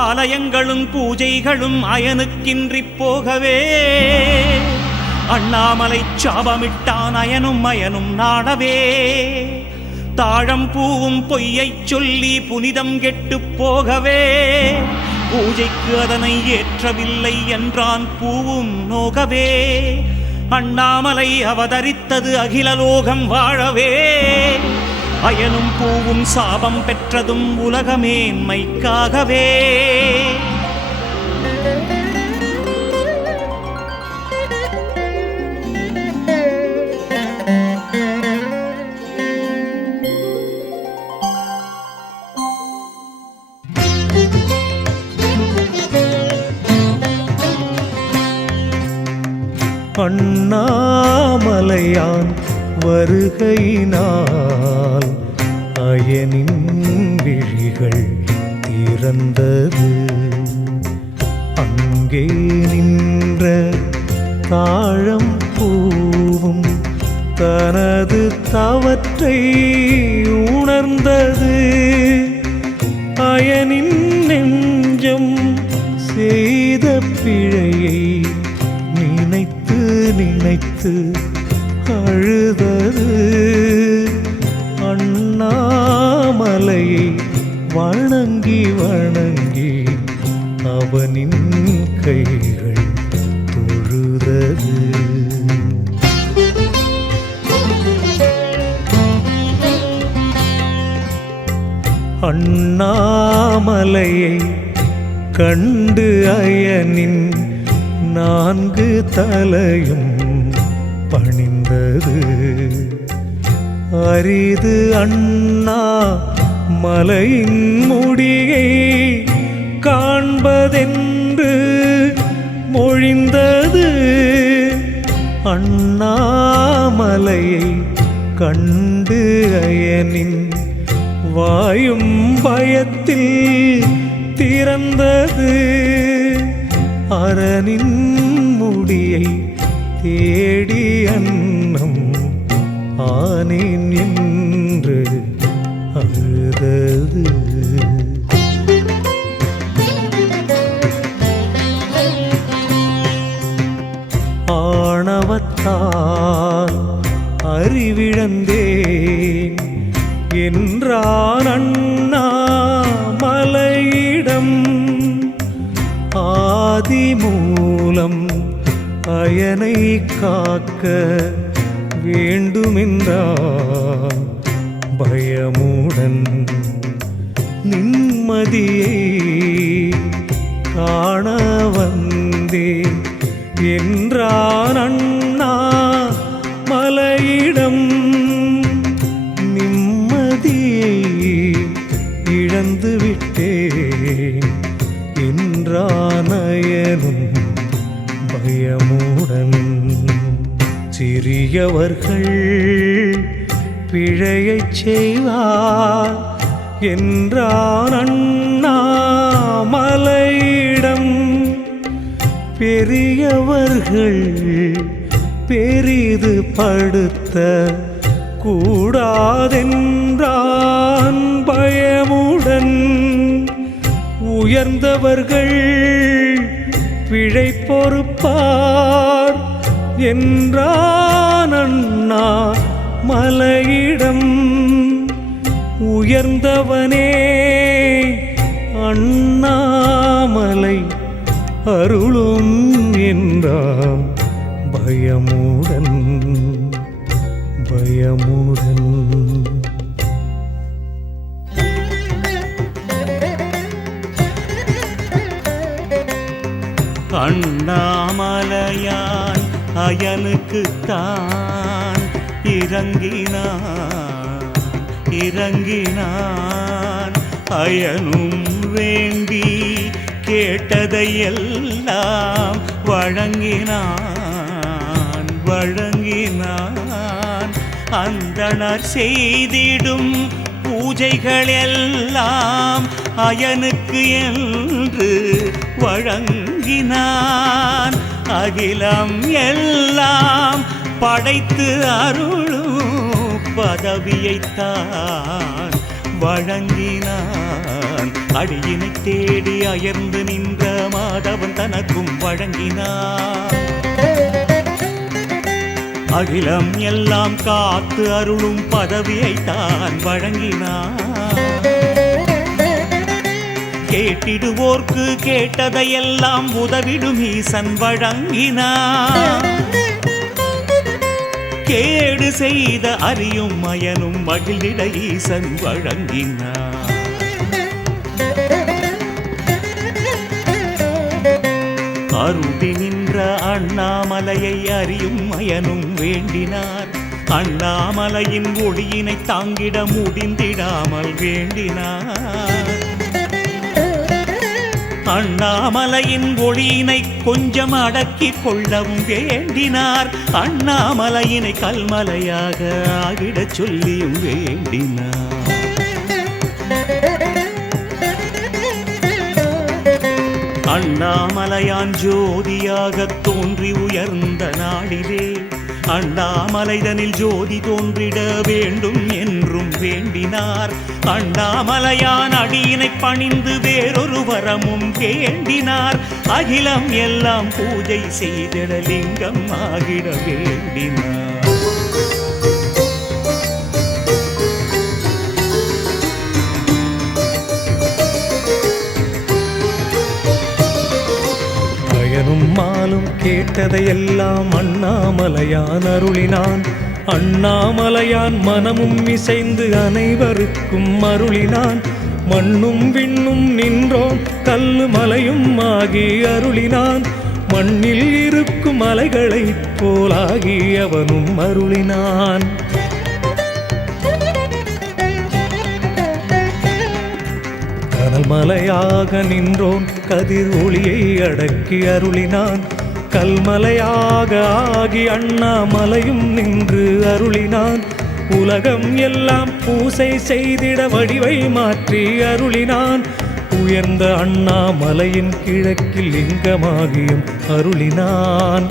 ஆலயங்களும் பூஜைகளும் அயனுக்கின்றிப் போகவே. அண்ணாமலை சாபமிட்டான் அயனும் நாடவே. தாழம் பூவும் பொய்யைச் சொல்லி புனிதம் கெட்டுப் போகவே. பூஜைக்கு அதனை ஏற்றவில்லை என்றான் பூவும் நோகவே. அண்ணாமலை அவதரித்தது அகிலலோகம் வாழவே. அயனும் பூவும் சாபம் பெற்றதும் உலகமேன்மைக்காகவே. அண்ணாமலையான் வருகையினால் அயனின் விழிகள் திறந்தது. அங்கே நின்ற தாழம் பூவும் தனது தவற்றை உணர்ந்தது. அயனின் நெஞ்சம் செய்த பிழையை நினைத்து நினைத்து அழுதது. அண்ணாமலையை வணங்கி வணங்கி அவனின் கைகள் தொழுதது. அண்ணாமலையை கண்டு அயனின் 4 தலையும் பணிந்தது. அரிது அண்ணா மலையின் முடியை காண்பதென்று மொழிந்தது. அண்ணாமலையை கண்டு அயனின் வாயும் பயத்தில் திறந்தது. அரணின் முடியை தேடி அன்னம் ஆனேன் என்று அழுதது. ஆணவத்தால் அறிவிழந்தேன் என்றான் அண்ணாமலையிடம். ஆதிமூலம் அயனை காக்க வேண்டுமென்றான் பயமுடன். நிம்மதியை காண வந்தேன் என்றான் அண்ணாமலையிடம். நிம்மதியை இழந்து விட்டேன் என்றான் அயனும் பயமுடன். சிறியவர்கள் பிழையைச் செய்வார் என்றான் அண்ணாமலையிடம். பெரியவர்கள் பெரிது படுத்த கூடாதென்றான் பயமுடன். உயர்ந்தவர்கள் பிழை பொறுப்பார் என்றான் அண்ணா மலையிடம். உயர்ந்தவனே அண்ணாமலை அருளும் என்றான் பயமுடன் பயமுடன். அண்ணாமலையான் அயனுக்குத்தான் இறங்கினான். அயனும் வேண்டி கேட்டதையெல்லாம் வழங்கினான். அந்தணர் செய்திடும் பூஜைகள் எல்லாம் அயனுக்கு என்று வழங்கினான். அகிலம் எல்லாம் படைத்து அருளும் பதவியைத்தான் வழங்கினான். அடியினை தேடி அயர்ந்து நின்ற மாதவன் தனக்கும் வழங்கினான். அகிலம் எல்லாம் காத்து அருளும் பதவியைத்தான் வழங்கினான். கேட்டிடுவோர்க்கு கேட்டதையெல்லாம் உதவிடும் ஈசன் வழங்கினான். கேடு செய்த அறியும் மயனும் மகிழ்ந்திட ஈசன் வழங்கினான். அருடி நின்ற அண்ணாமலையை அறியும் மயனும் வேண்டினார். அண்ணாமலையின் ஒளியினை தாங்கிட முடிந்திடாமல் வேண்டினார். அண்ணாமலையின் ஒளியினை கொஞ்சம் அடக்கிக் கொள்ளவும் வேண்டினார். அண்ணாமலையினை கல்மலையாக ஆகிடச் சொல்லியும் வேண்டினார். அண்ணாமலையான் ஜோதியாக தோன்றி உயர்ந்த நாடிலே அண்ணாமலைதனில் ஜோதி தோன்றிட வேண்டும் என்றும் வேண்டினார். அண்ணாமலையான் அடியினை பணிந்து வேறொரு வரமும் வேண்டினார். அகிலம் எல்லாம் பூஜை செய்திட லிங்கம் ஆகிட வேண்டினார். அயனும் மாலும் கேட்டதையெல்லாம் அண்ணாமலையான் அருளினான். அண்ணாமலையான் மனமும் இசைந்து அனைவருக்கும் அருளினான். மண்ணும் விண்ணும் நின்றோம் கல்லு மலையும் ஆகி அருளினான். மண்ணில் இருக்கும் மலைகளைப் போலாகி அவனும் அருளினான். கனல் மலையாக நின்றோன் கதிர் ஒளியை அடக்கி அருளினான். கல்மலையாக ஆகி அண்ணாமலையும் நின்று அருளினான். உலகம் எல்லாம் பூசை செய்திட வடிவை மாற்றி அருளினான். உயர்ந்த அண்ணாமலையின் கிழக்கில் லிங்கமாகியும் அருளினான்.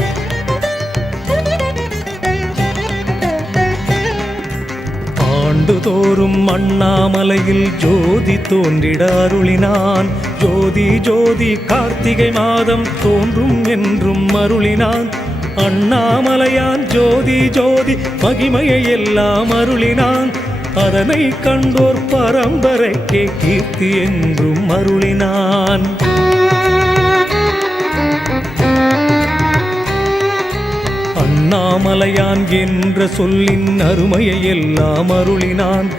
ஆண்டுதோறும் அண்ணாமலையில் ஜோதி தோன்றிட அருளினான். ஜோதி ஜோதி கார்த்திகை மாதம் தோன்றும் என்றும் அருளினான். அண்ணாமலையான் ஜோதி ஜோதி மகிமையை எல்லாம் அருளினான். அதனை கண்டோர் பரம்பரைக்கே கீர்த்தி என்றும் அருளினான். அண்ணாமலையான் என்ற சொல்லின் அருமையை எல்லாம் அருளினான்.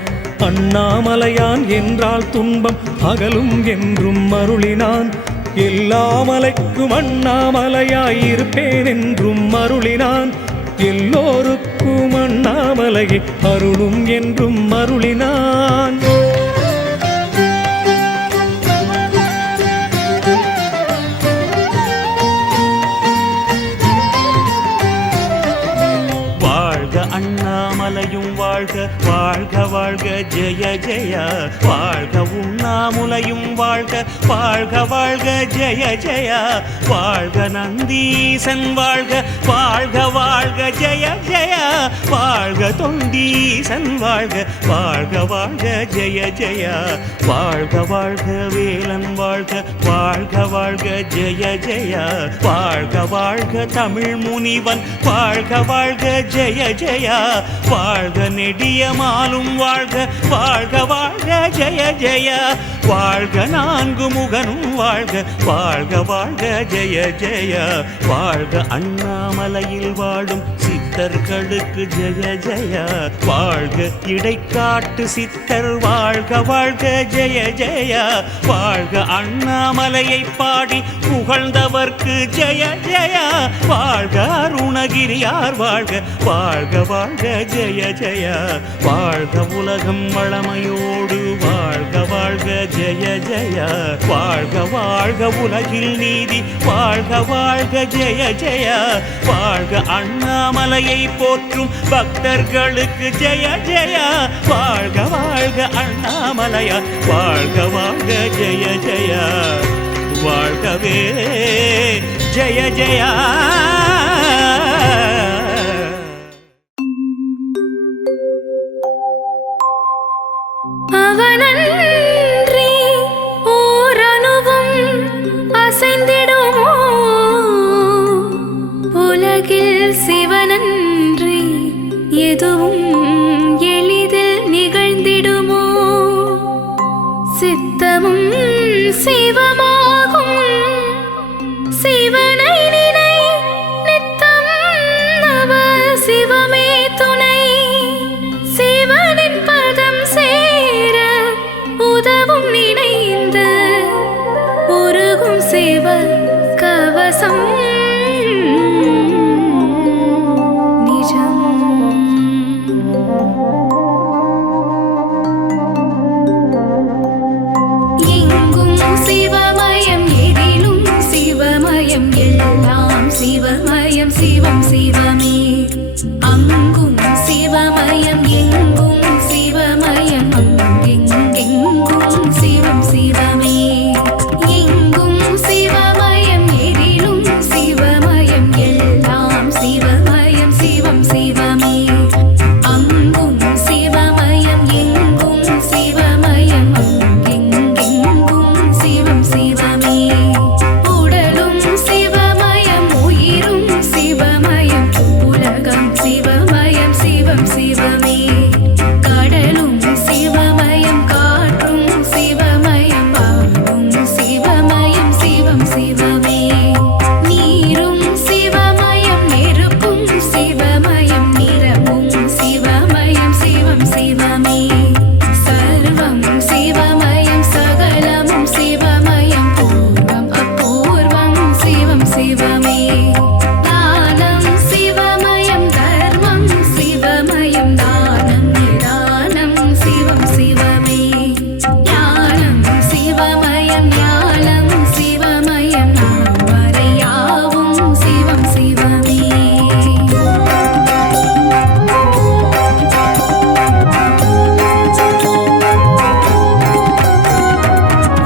அண்ணாமலையான் என்றால் துன்பம் அகலும் என்றும் அருளினான். எல்லா மலைக்கும் அண்ணாமலையாயிருப்பேன் என்றும் அருளினான். எல்லோருக்கும் அண்ணாமலையை அருளும் என்றும் அருளினான். அண்ணாமலையும் வாழ்க வாழ்க வாழ்க ஜெய ஜெய. வாழ்க உண்ணாமுலையும் வாழ்க வாழ்க வாழ்க ஜெய ஜெய. வாழ்க நந்தீசன் வாழ்க வாழ்க வாழ்க ஜெய ஜெய. வாழ்க தொண்டீசன் வாழ்க வாழ்க வாழ்க ஜெய ஜெய. வாழ்க வாழ்க வேலன் வாழ்க வாழ்க வாழ்க ஜெய ஜெய. வாழ்க வாழ்க தமிழ் முனிவன் வாழ்க வாழ்க ஜெய ஜெய. வாழ்க நெடியமாலும் வாழ்க வாழ்க வாழ்க ஜெய ஜெய. வாழ்க நான்கு முகனும் வாழ்க வாழ்க வாழ்க ஜெய ஜெய. வாழ்க அண்ணாமலையில் வாழும் சித்தர்களுக்கு ஜெய ஜெய. வாழ்க இடைக்காட்டு சித்தர் வாழ்க வாழ்க ஜெய ஜெய. வாழ்க அண்ணாமலையை பாடி புகழ்ந்தவர்க்கு ஜெய ஜெய. வாழ்க அருணகிரியார் வாழ்க வாழ்க வாழ்க ஜெய ஜெய. வாழ்க உலகம் வளமையோடு வாழ்க வாழ்க ஜெய ஜெய. வாழ்க வாழ்க உலகில் நீதி வாழ்க வாழ்க ஜெய ஜெய. வாழ்க அண்ணாமலை அண்ணாமலையை போற்றும் பக்தர்களுக்கு ஜெய ஜெயா. வாழ்க வாழ்க அண்ணாமலையா, வாழ்க வாழ்க ஜெய ஜெயா. வாழ்கவே ஜெய ஜெயா. அவனன்றி ஓரணுவும் அசைந்திடுமோ, உலகில் சிவனன்றி எதுவும் எளிதில் நிகழ்ந்திடுமோ. சித்தமும் சிவமாகும் சிவனை நினை நித்தம், அவர் சிவமே துணை. சிவனின் பதம் சேர உதவும் நினைந்து உருகும் சிவ கவசம் நிஜம். எங்கும் சிவமயம், எதிலும் சிவமயம், எல்லாம் சிவமயம், சிவம் சிவமே. அங்கும் சிவமயம், எங்கும் சிவமயம், அங்கெங்கெங்கும் சிவம் சிவமே. எங்கும் சிவமயம், எதிலும் சிவமயம், எல்லாம் சிவமயம், சிவம் சிவமே. அங்கும் சிவமயம், எங்கும் சிவமயம், அங்கெங்கெங்கும் சிவம் சிவமே. உடலும் சிவமயம், உயிரும் சிவமயம், உலகம் சிவமயம், சிவம் சிவமே. கடலும் சிவமயம், காற்றும் சிவமயம், வானும் சிவமயம், சிவம் சிவமே. நீரும் சிவமயம், நெருப்பும் சிவமயம், நிறமும் சிவமயம், சிவம் சிவமே. சர்வம் சிவமயம், சகலமும் சிவமயம், பூர்வம் அபூர்வம் சிவம் சிவமே. தானம் சிவமயம், தர்மம் சிவமயம், தானம் நிதானம் சிவம் சிவமே. ஞானம் சிவமயம், ஞானம் சிவமயம், நான்மறையாவும் சிவம் சிவமே.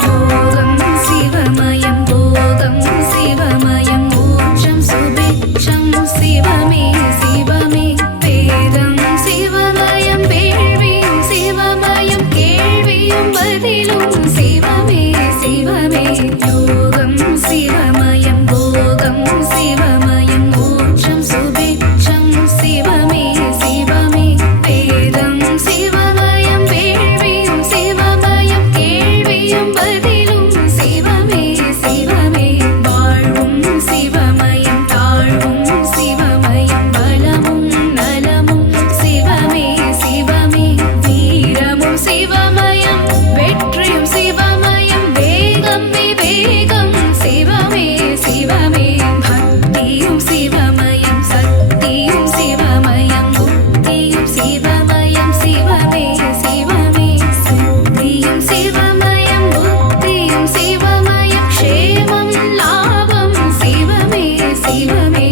யோகம் சிவமயம், போகம் சிவமயம், மோட்சம் சுபிட்சம் சிவமே சிவமே. வேதம் சிவமயம், வேள்வியும் சிவமயம், கேள்வியும் பதிலும் சிவமே சிவமே. யோகம் சிவமயம், போகம் சிவமயம், மோட்சம் சுபிட்சம் சிவமே சிவமே. வேதம் சிவமயம், வேள்வியும் சிவமயம், கேள்வியும் பதிலும் சிவமே சிவமே. வாழ்வும் சிவமயம், தாழ்வும் சிவமயம், பலமும் நலமும் சிவமே சிவமே. வீரமும் சிவமயம், வெற்றியும் சிவமயம், வேகம் விவேகம் சிவமே சிவமே. பக்தியும் சிவமயம், சக்தியும் சிவமயம், புத்தியும் சிவமயம், சிவமே சிவமே. சித்தியும் சிவமயம், புத்தியும் சிவமயம், க்ஷேமம் லாபம் சிவமே சிவமே.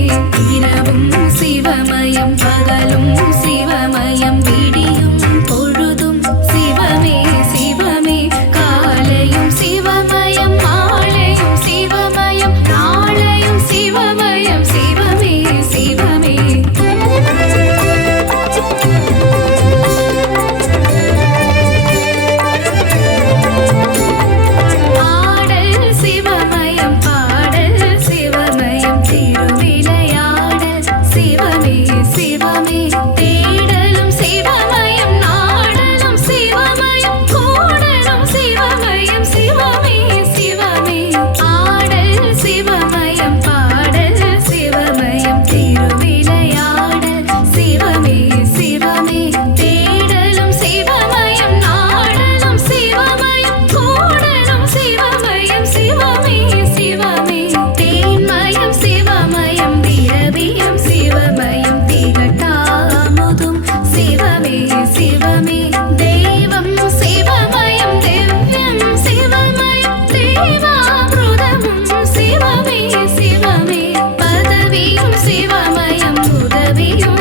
இரவும் சிவமயம், பகலும் சிவமயம், விடியும் பொழுதும் சிவமே சிவமே. காலையும் சிவமயம், மாலையும் சிவமயம், நாளையும் சிவமயம், சிவமே சிவமே. ஆடல் சிவமயம், பாடல் சிவமயம், திருவிளையாடல் சிவமே சிவமே. தேடலும் சிவமயம், நாடலும் சிவமயம், கூடலும் சிவமயம், சிவமே சிவமே. ஆடல் சிவமயம், பாடல் சிவமயம், திருவிளையாடல் சிவமே சிவமே. தேடலும் சிவமயம், நாடலும் சிவமயம், கூடலும் சிவமயம், சிவமே சிவமே. தேன்மயம் சிவமயம், திரவியம் சிவமயம், திகட்டாமுதும் சிவமே சிவமே. தெய்வம் சிவமயம், திவ்யம் சிவமயம், தேவாமிருதமும் சிவமே சிவமே. பதவியும் சிவமயம், உதவியும்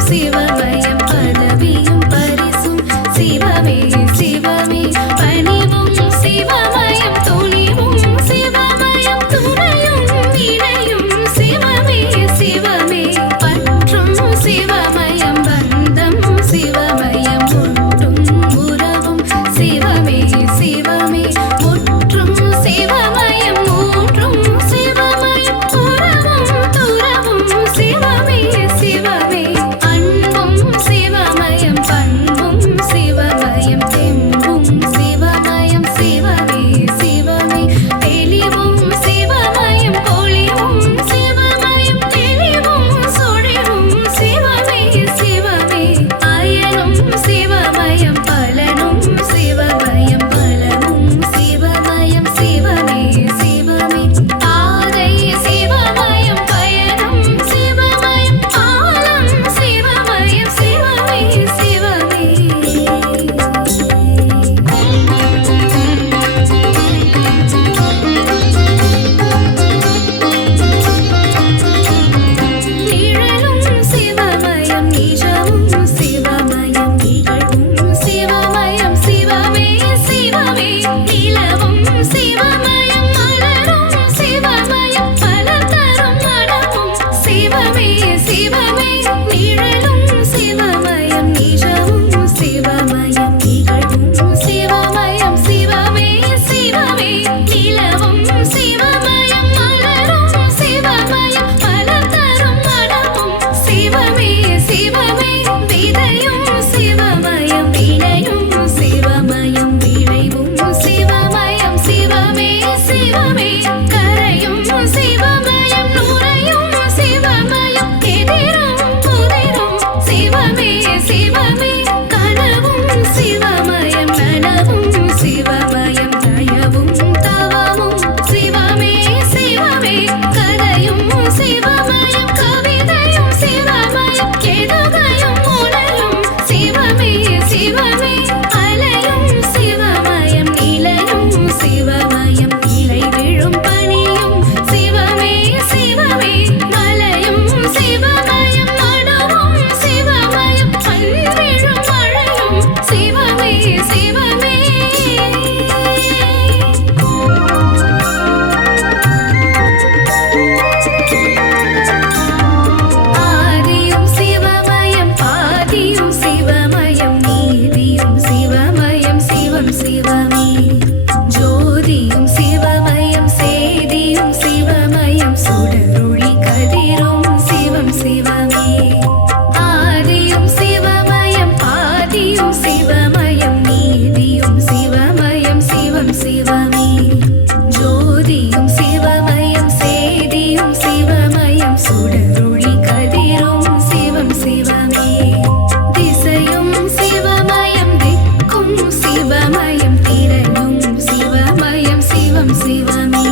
சிவமே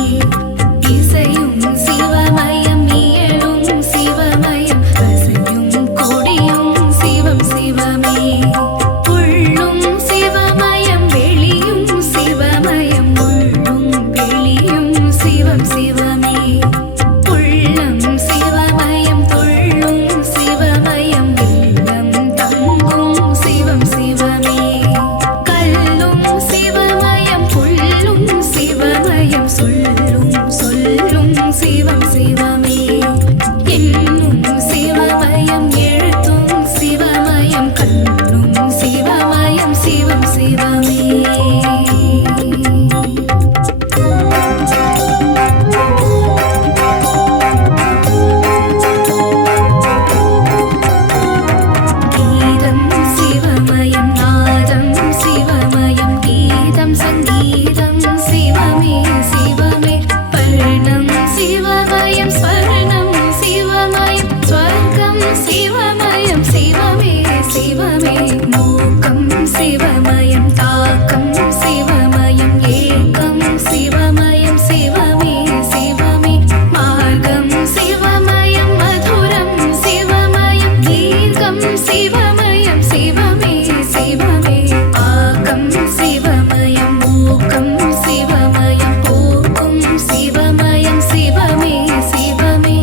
இசையும் சிவமயம் இயலும் சிவமயம் அசையும் கொடியும் சிவம் சிவமே உள்ளும் சிவமயம் வெளியும் சிவமயம் உள்ளும் வெளியும் சிவம் சிவமே உள்ளம் சிவமயம் தொள்ளும் சிவமயம் இல்லம் தங்கும் சிவம் சிவமே கல்லும் சிவமயம் புல்லும் சிவமயம் சொல்லும் சொல்லும் சிவம் சிவமே இன்னும் சிவமயம் எழுத்தும் சிவமயம் கண்ணும் சிவமயம் சிவம் சிவமே கீதம் சிவமயம் நாதம் சிவமயம் கீதம் சங்கீதம் சிவமே சிவமே பர்ணம் சிவமயம் ஸ்வர்ணம் சிவமயம் ஸ்வர்க்கம் சிவமயம் சிவமே சிவமே மூக்கம் சிவமயம் தாக்கம் சிவமயம் ஏக்கம் சிவமயம் சிவமே சிவமே மார்க்கம் சிவமயம் மதுரம் சிவமயம் தீர்க்கம் சிவமயம் சிவமே சிவமே ஆக்கம் சிவமயம் ஊக்கம் சிவமயம் போக்கும் சிவமயம் சிவமே சிவமே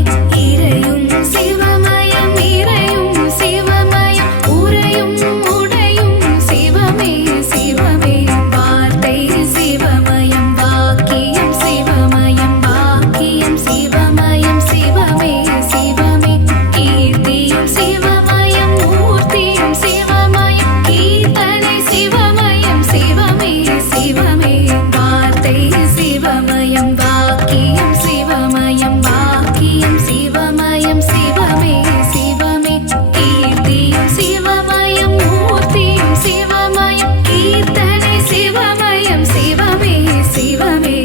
இறையும் சிவமயம் இறையும் சிவமயம் உறையும் உடையும் சிவமே சிவமே வார்த்தை சிவமயம் வாக்கியம் சிவமயம் வாக்கியம் சிவமயம் சிவமே சிவமே கீர்த்தியும் சிவமயம் மூர்த்தியும் சிவமயம் கீர்த்தனை சிவமயம் சிவமே சிவமே வார்த்தை சிவமயம் வாக்கியம் சிவமயம் வாக்கியம் சிவமயம் சிவமே சிவமே கீர்த்தியும் சிவமயம் மூர்த்தியும் சிவமயம் கீர்த்தனை சிவமயம் சிவமே சிவமே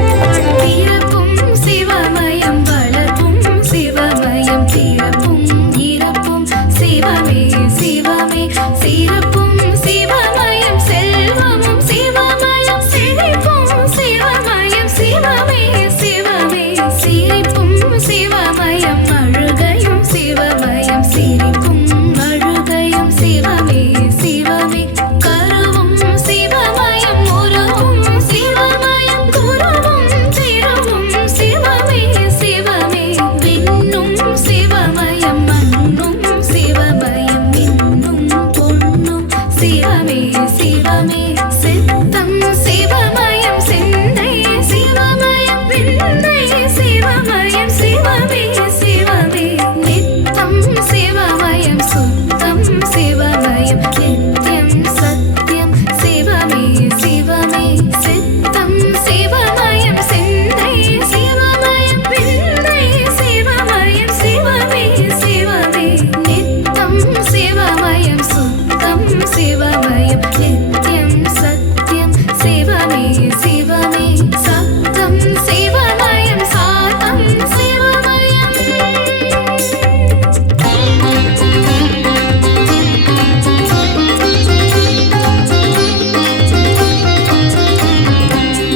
பிறப்பும் சிவமயம் வளர்ப்பும் சிவமயம் பிறப்பும் இறப்பும் சிவமே சிவமே சிறப்பும் சிவமயம் செல்வமும் சிவமயம் செழிப்பும் சிவமயம் சிவமே சிவமே சிரிப்பும் சிவமயம் அழுகையும் சிவமயம் சிரிப்பும் அழுகையும் சிவமே சிவமே கருவும் சிவமயம் உருவும் சிவமயம் குருவும் திருவும் சிவமே சிவமே விண்ணும் சிவமயம் மண்ணும் சிவமயம் மின்னும் பொன்னும் சிவமே சிவமே சித்தம் சிவமயம் சிந்தை சிவமயம் விந்தை சிவமயம் சிவமே சிவமே நித்தம் சிவமயம் சுத்தம் சிவமயம் நித்யம் சத்யம் சிவமே சிவமே சித்தம் சிவமயம் சிந்தை சிவமயம் விந்தை சிவமயம் சிவமே சிவமே நித்தம் சிவமயம் சுத்தம் சிவமயம் நித்யம் சத்யம் சிவமே சிவமே சத்தம் சிவமயம் சாத்தம் சிவமயம்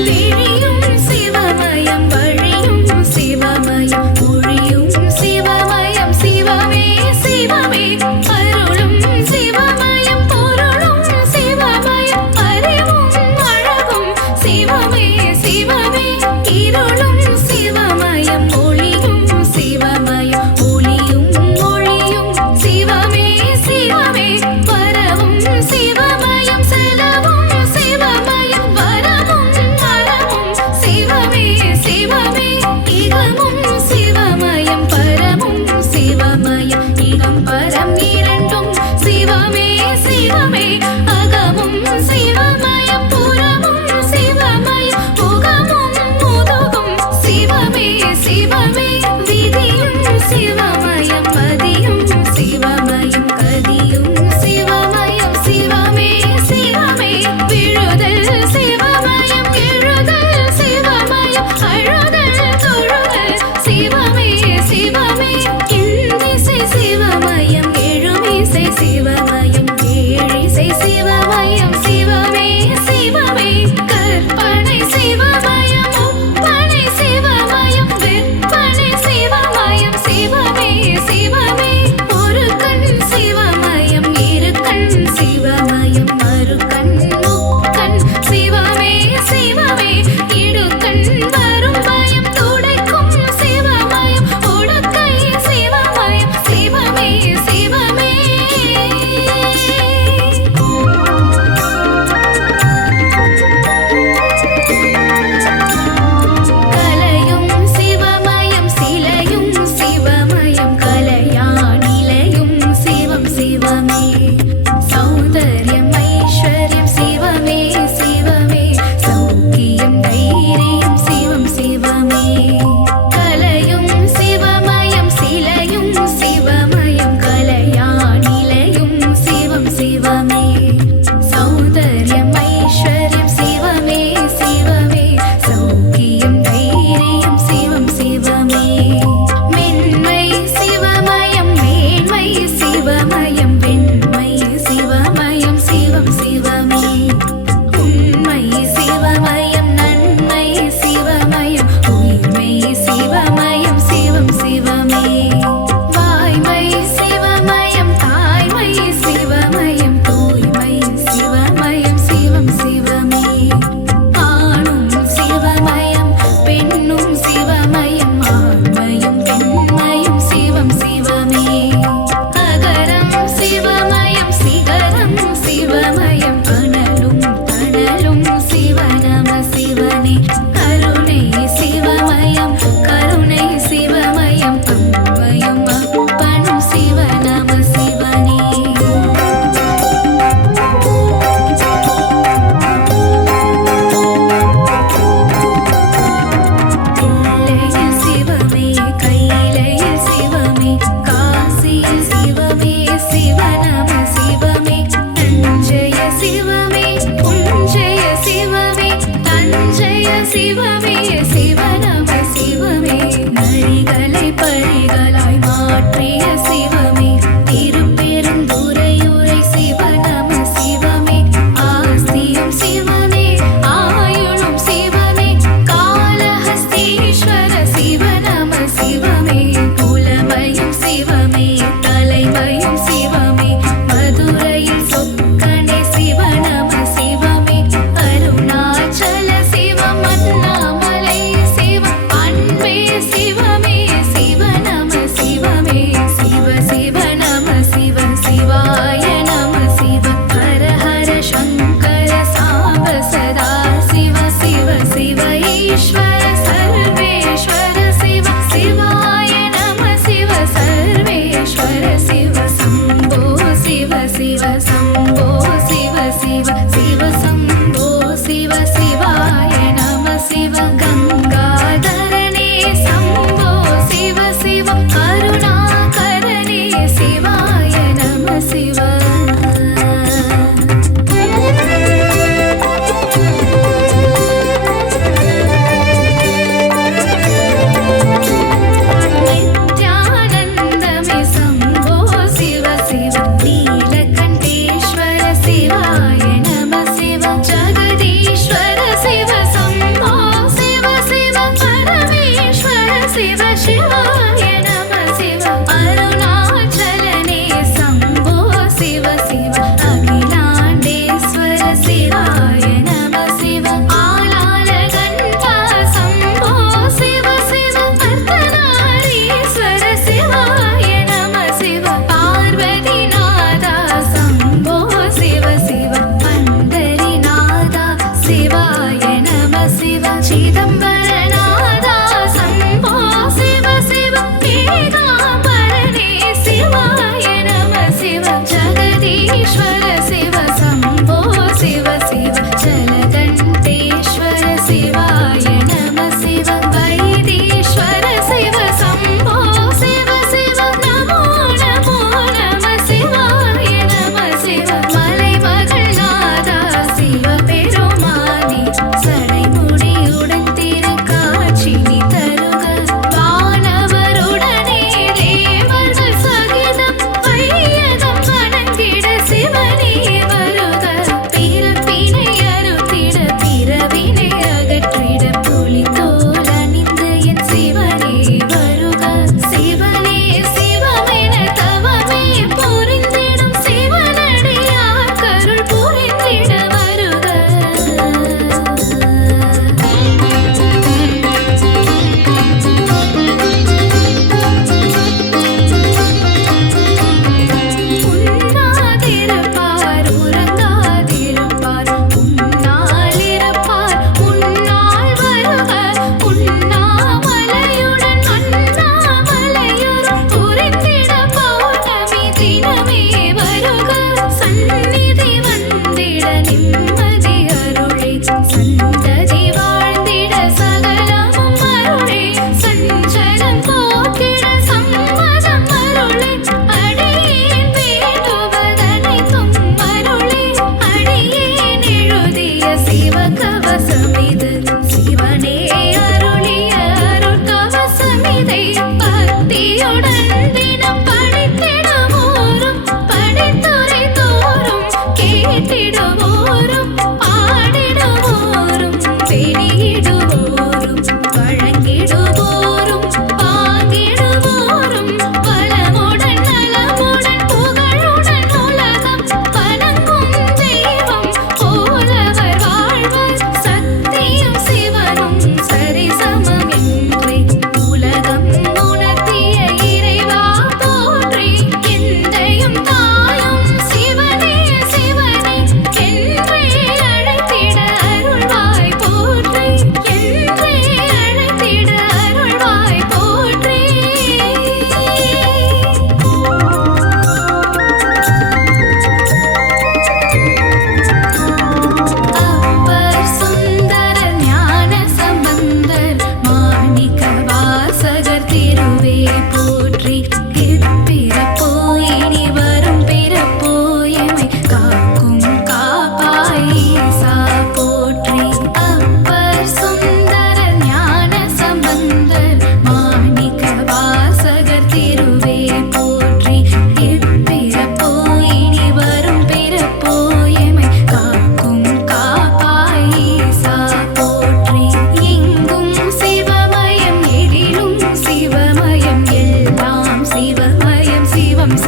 விழியும் சிவமயம் வழியும் சிவமயம் ஒழியும் சிவமயம் சிவமே சிவமே அருளும் சிவமயம் பொருளும் சிவமயம் அறிவும் அழகும் சிவமே சிவமே இருளும் சிவமயம் ஒளியும் சிவமயம் ஒளியும் ஒளியும் சிவமே சிவமே வரவும் சிவமயம் செலவும் சிவமயம் வரவும் அறவும் சிவமே சிவமே இகமும் சிவமயம் பரமும் சிவமயம் இகம் பரம் இரண்டும் சிவமே சிவமே அகமும் சிவமயம் புறமும் சிவமயம் புகமும் முதுகும் சிவமே சிவமே விதியும் சிவமயம் பதியும் சிவமயம் கதியும் சிவமயம் சிவமே சிவமே விழுதல் சிவமயம் எழுதல் சிவமயம் அழுதல் தொழுதல் சிவமே சிவமே இந்திசை சிவ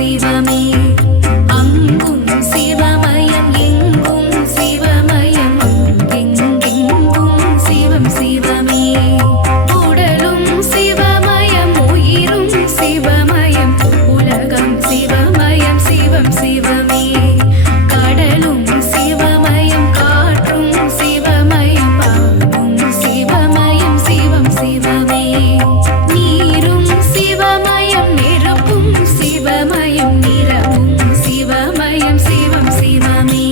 சிவமே அங்கும் சிவமயம் எங்கும் சிவமயம் எங்கெங்கும் சிவம் சிவமே உடலும் சிவமயம் உயிரும் சிவமயம் உலகம் சிவமயம் சிவம் சிவமே கடலும் சிவமயம் காற்றும் சிவமயம் பாவும் சிவமயம் சிவம் சிவமே நீரும் சிவமயம் நெருப்பும் சிவமயம் நிறமும் சிவமயம் சிவம் சிவமே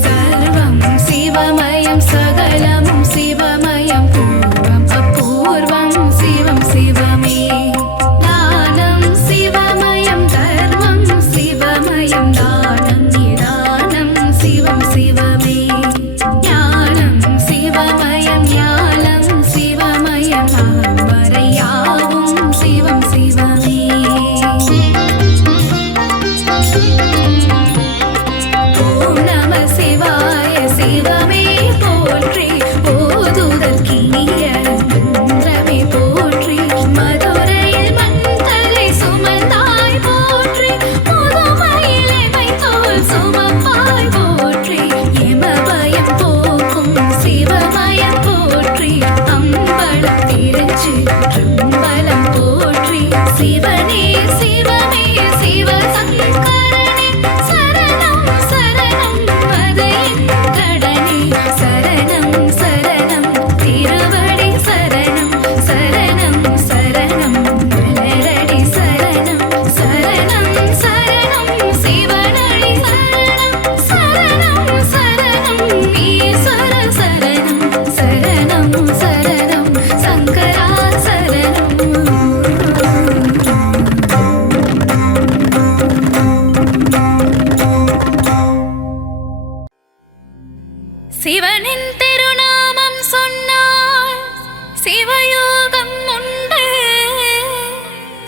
சர்வம் சிவமயம் சகலமும் சிவமயம் பூர்வம் அபூர்வம் சிவம் சிவமே ஞானம் சிவமயம் தர்மம் சிவமயம் தானம் நிதானம் சிவம் சிவமே ஞானம் சிவமயம் ஞானம் சிவமயம் ஆவரையாவும் சிவம் சிவமே ஓம் நம சிவாய சிவமே போற்றி ஓதுதற்கினிய மந்திரமே போற்றி மதுரையில் மண்தலை சுமந்தாய் போற்றி முதுமையிலே வைத்தோல் சுமப்பாய் போற்றி எமபயம் போக்கும் சிவமயம் போற்றி அம்பலம் திருச்சி அம்பலம் போற்றி சிவனே சிவமே சிவசங்கரனே சரணம் சரணம் மதையின் கடனே சரணம் சரணம் திருவடி சரணம் சரணம் சரணம் மலரடி சரணம் சரணம் சரணம் சிவனடி சரணம் சரணம் சரணம் ஈஸ்வர சரணம் சரணம் சரணம் சங்கரா சரணம் சிவனின் திருநாமம் சொன்னால் சிவயோகம் உண்டு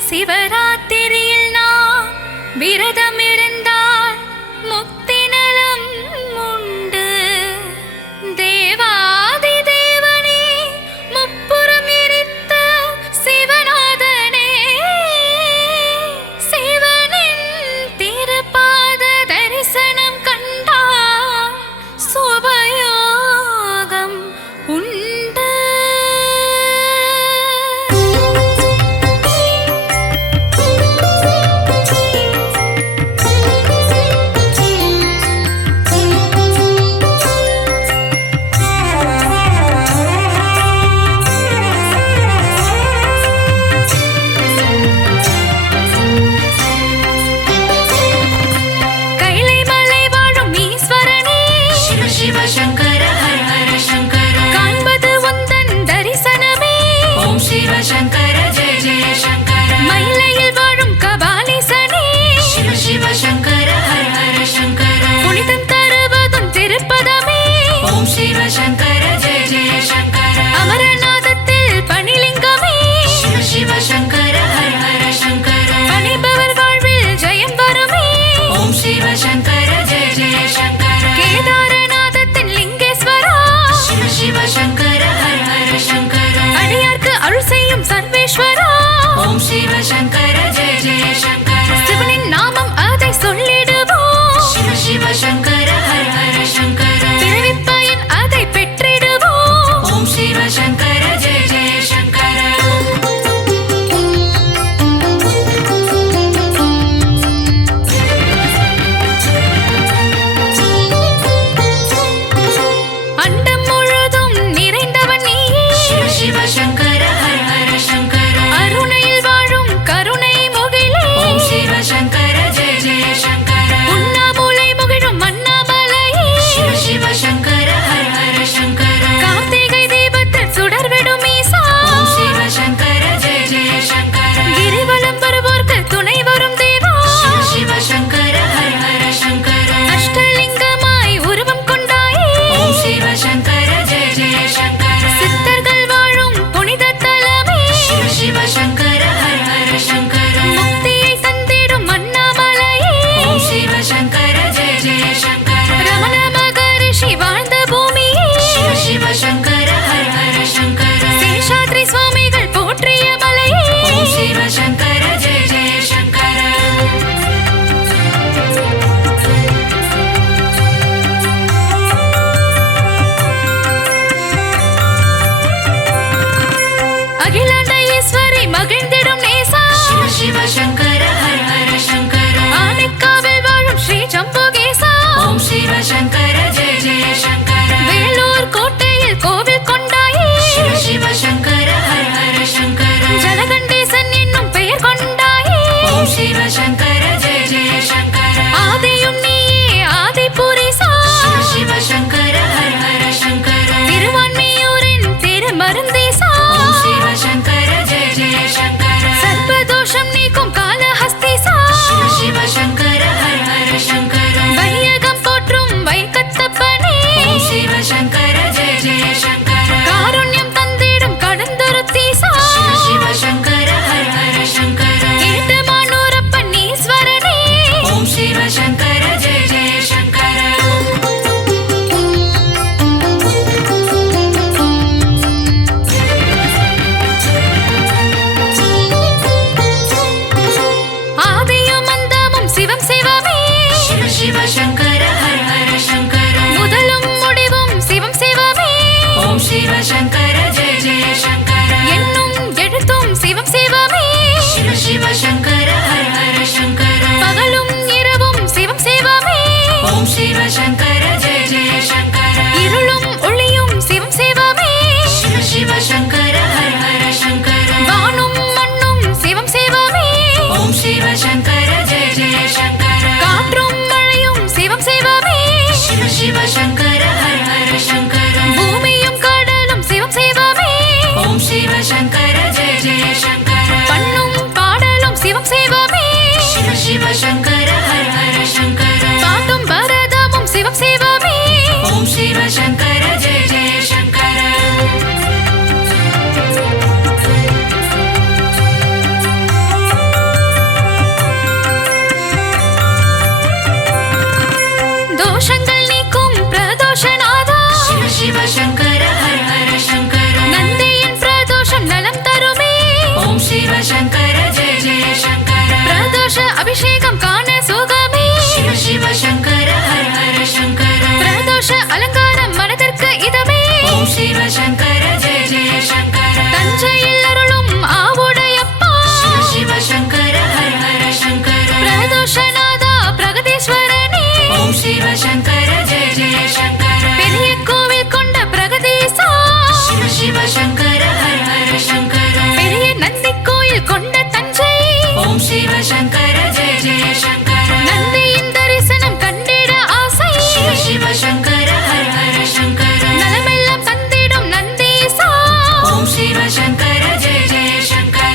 சிவராத்திரியில் நாம் விரதம் இருந்தால் முக்தி நலம் உண்டு தேவாதி தேவனே முப்புறம் எரித்த சிவநாதனே சிவனின் திருப்பாத தரிசனம் கண்டால் சுபயோகம் உண்டு சங்கர ஹர ஹர சங்கர பாட்டும் பரதமும் சிவம் சிவமே ஓம் சிவ சங்கர ஜெய ஜெய சங்கர தோஷங்கள் நீக்கும் பிரதோஷநாதா சிவ சிவ சங்கர ஹர ஹர சங்கர நந்தியின் பிரதோஷம் நலம் தருமே ஓம் சிவ சங்கர ஜெய ஜெய சங்கர பிரதோஷ அபிஷேகம் காண சுகமே சிவ சிவ சங்கர ஹர ஹர சங்கர பிரதோஷ அலங்காரம் மனதிற்கு இதமே ஓம் சிவ சங்கர ஜெய ஜெய சங்கர தஞ்சையில் அருளும் ஆவுடையப்பா சிவ சிவ சங்கர ஹர ஹர சங்கர பிரதோஷநாதா பிரகதீஸ்வரனே ஓம் சிவ சங்கர ஜெய ஜெய சங்கர பெரிய கோவில் கொண்ட பிரகதீசா சிவ சிவ சங்கர ஹர ஹர சங்கர பெரிய நந்தி கோயில் கொண்ட தஞ்சை ஓம் சிவ சங்கர ஜெய ஜெய சங்கர நந்தியின் தரிசனம் கண்டிட ஆசை சிவ சிவ சங்கர ஹர ஹர சங்கர நலமெல்லாம் தந்திடும் நந்தீசா ஓம் சிவ சங்கர ஜெய ஜெய சங்கர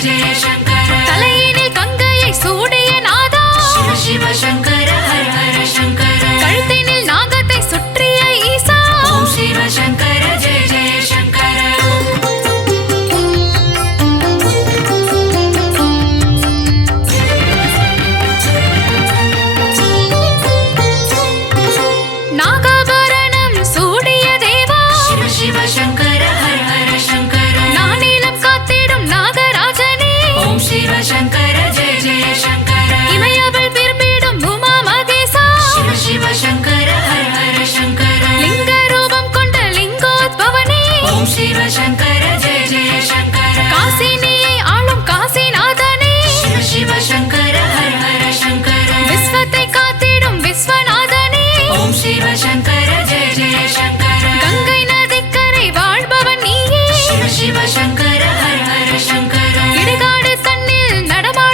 ஜெய சங்கர தலையினில் கங்கையை சூடிய நாதா சிவ சிவ சங்கர ஹர ஹர சங்கர கழுத்தினில் நாகத்தை சுற்றிய ஈசா ஓம் சிவ சங்கர ஜெய ஜெய சங்கர நாகாபரணம் சூடிய தேவா சிவ சிவ சங்கர ஹர ஹர சங்கர நானிலம் காத்திடும் நாகராஜனே ஓம் சிவ சங்கர ஜெய ஜெய சங்கர இமையவள் விரும்பிடும் உமா மகேசா சிவ சிவ சங்கர ஹர ஹர சங்கர லிங்க ரூபம் கொண்ட லிங்கோத்பவனே ஓம் சிவ சங்கர ஜெய ஜெய சங்கர காசினியை ஆளும் காசிநாதனே சிவ சிவ சங்கர ஹர ஹர சங்கர விஸ்வத்தை காத்திடும் விஸ்வநாதனே ஓம் சிவ சங்கர ஜெய ஜெய சங்கர கங்கை நதிக்கரை வாழ்பவன் நீயே சிவ சிவ சங்கர ஹர ஹர சங்கர இடுகாடு தன்னில் நடமா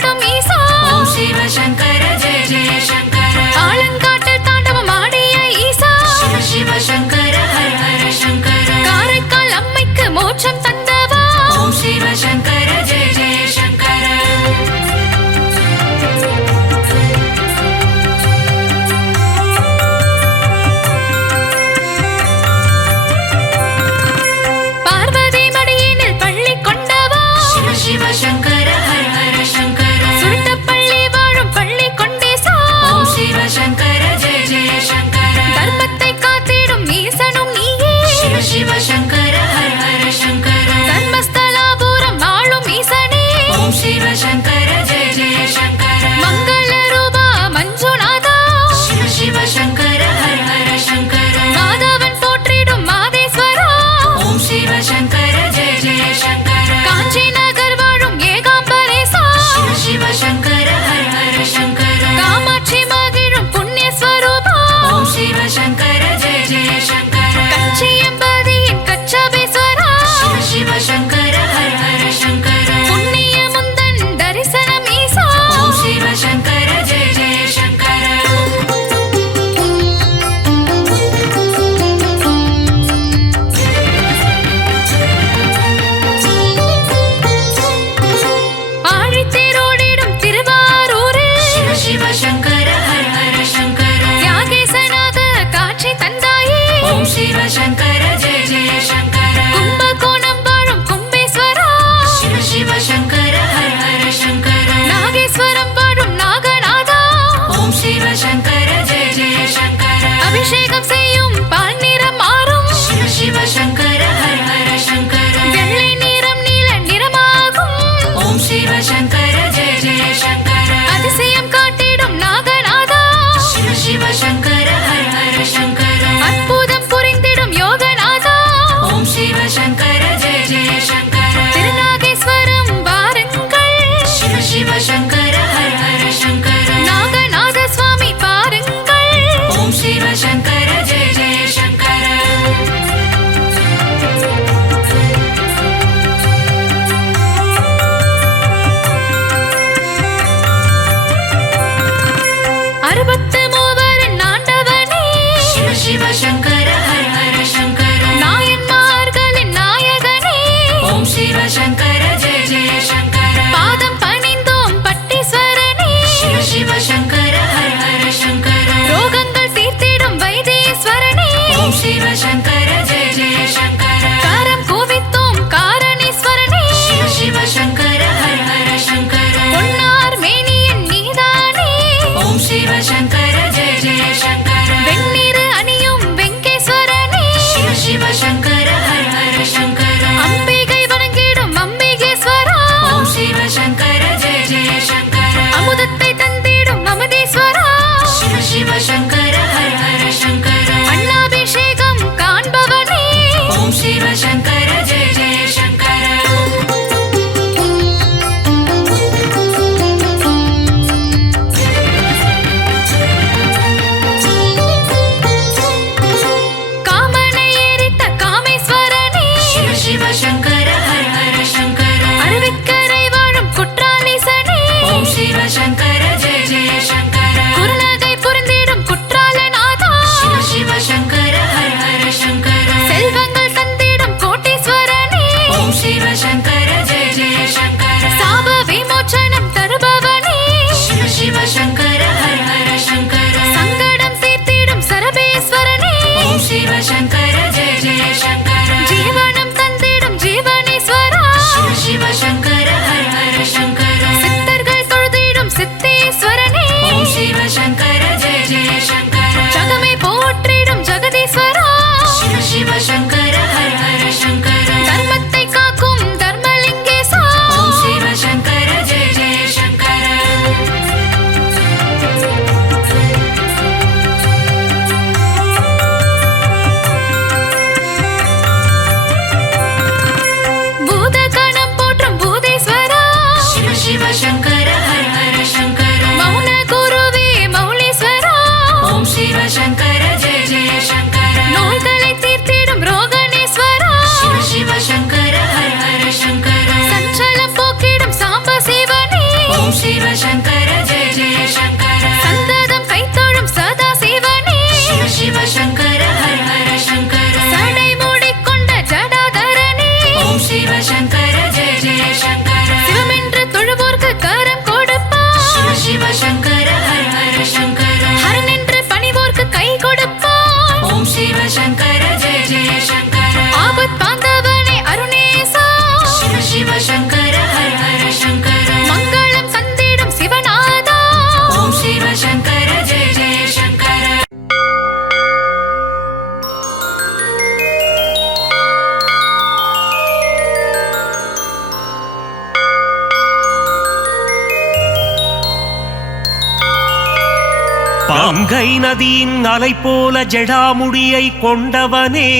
கங்கை நதியின் அலை போல ஜடாமுடியை கொண்டவனே,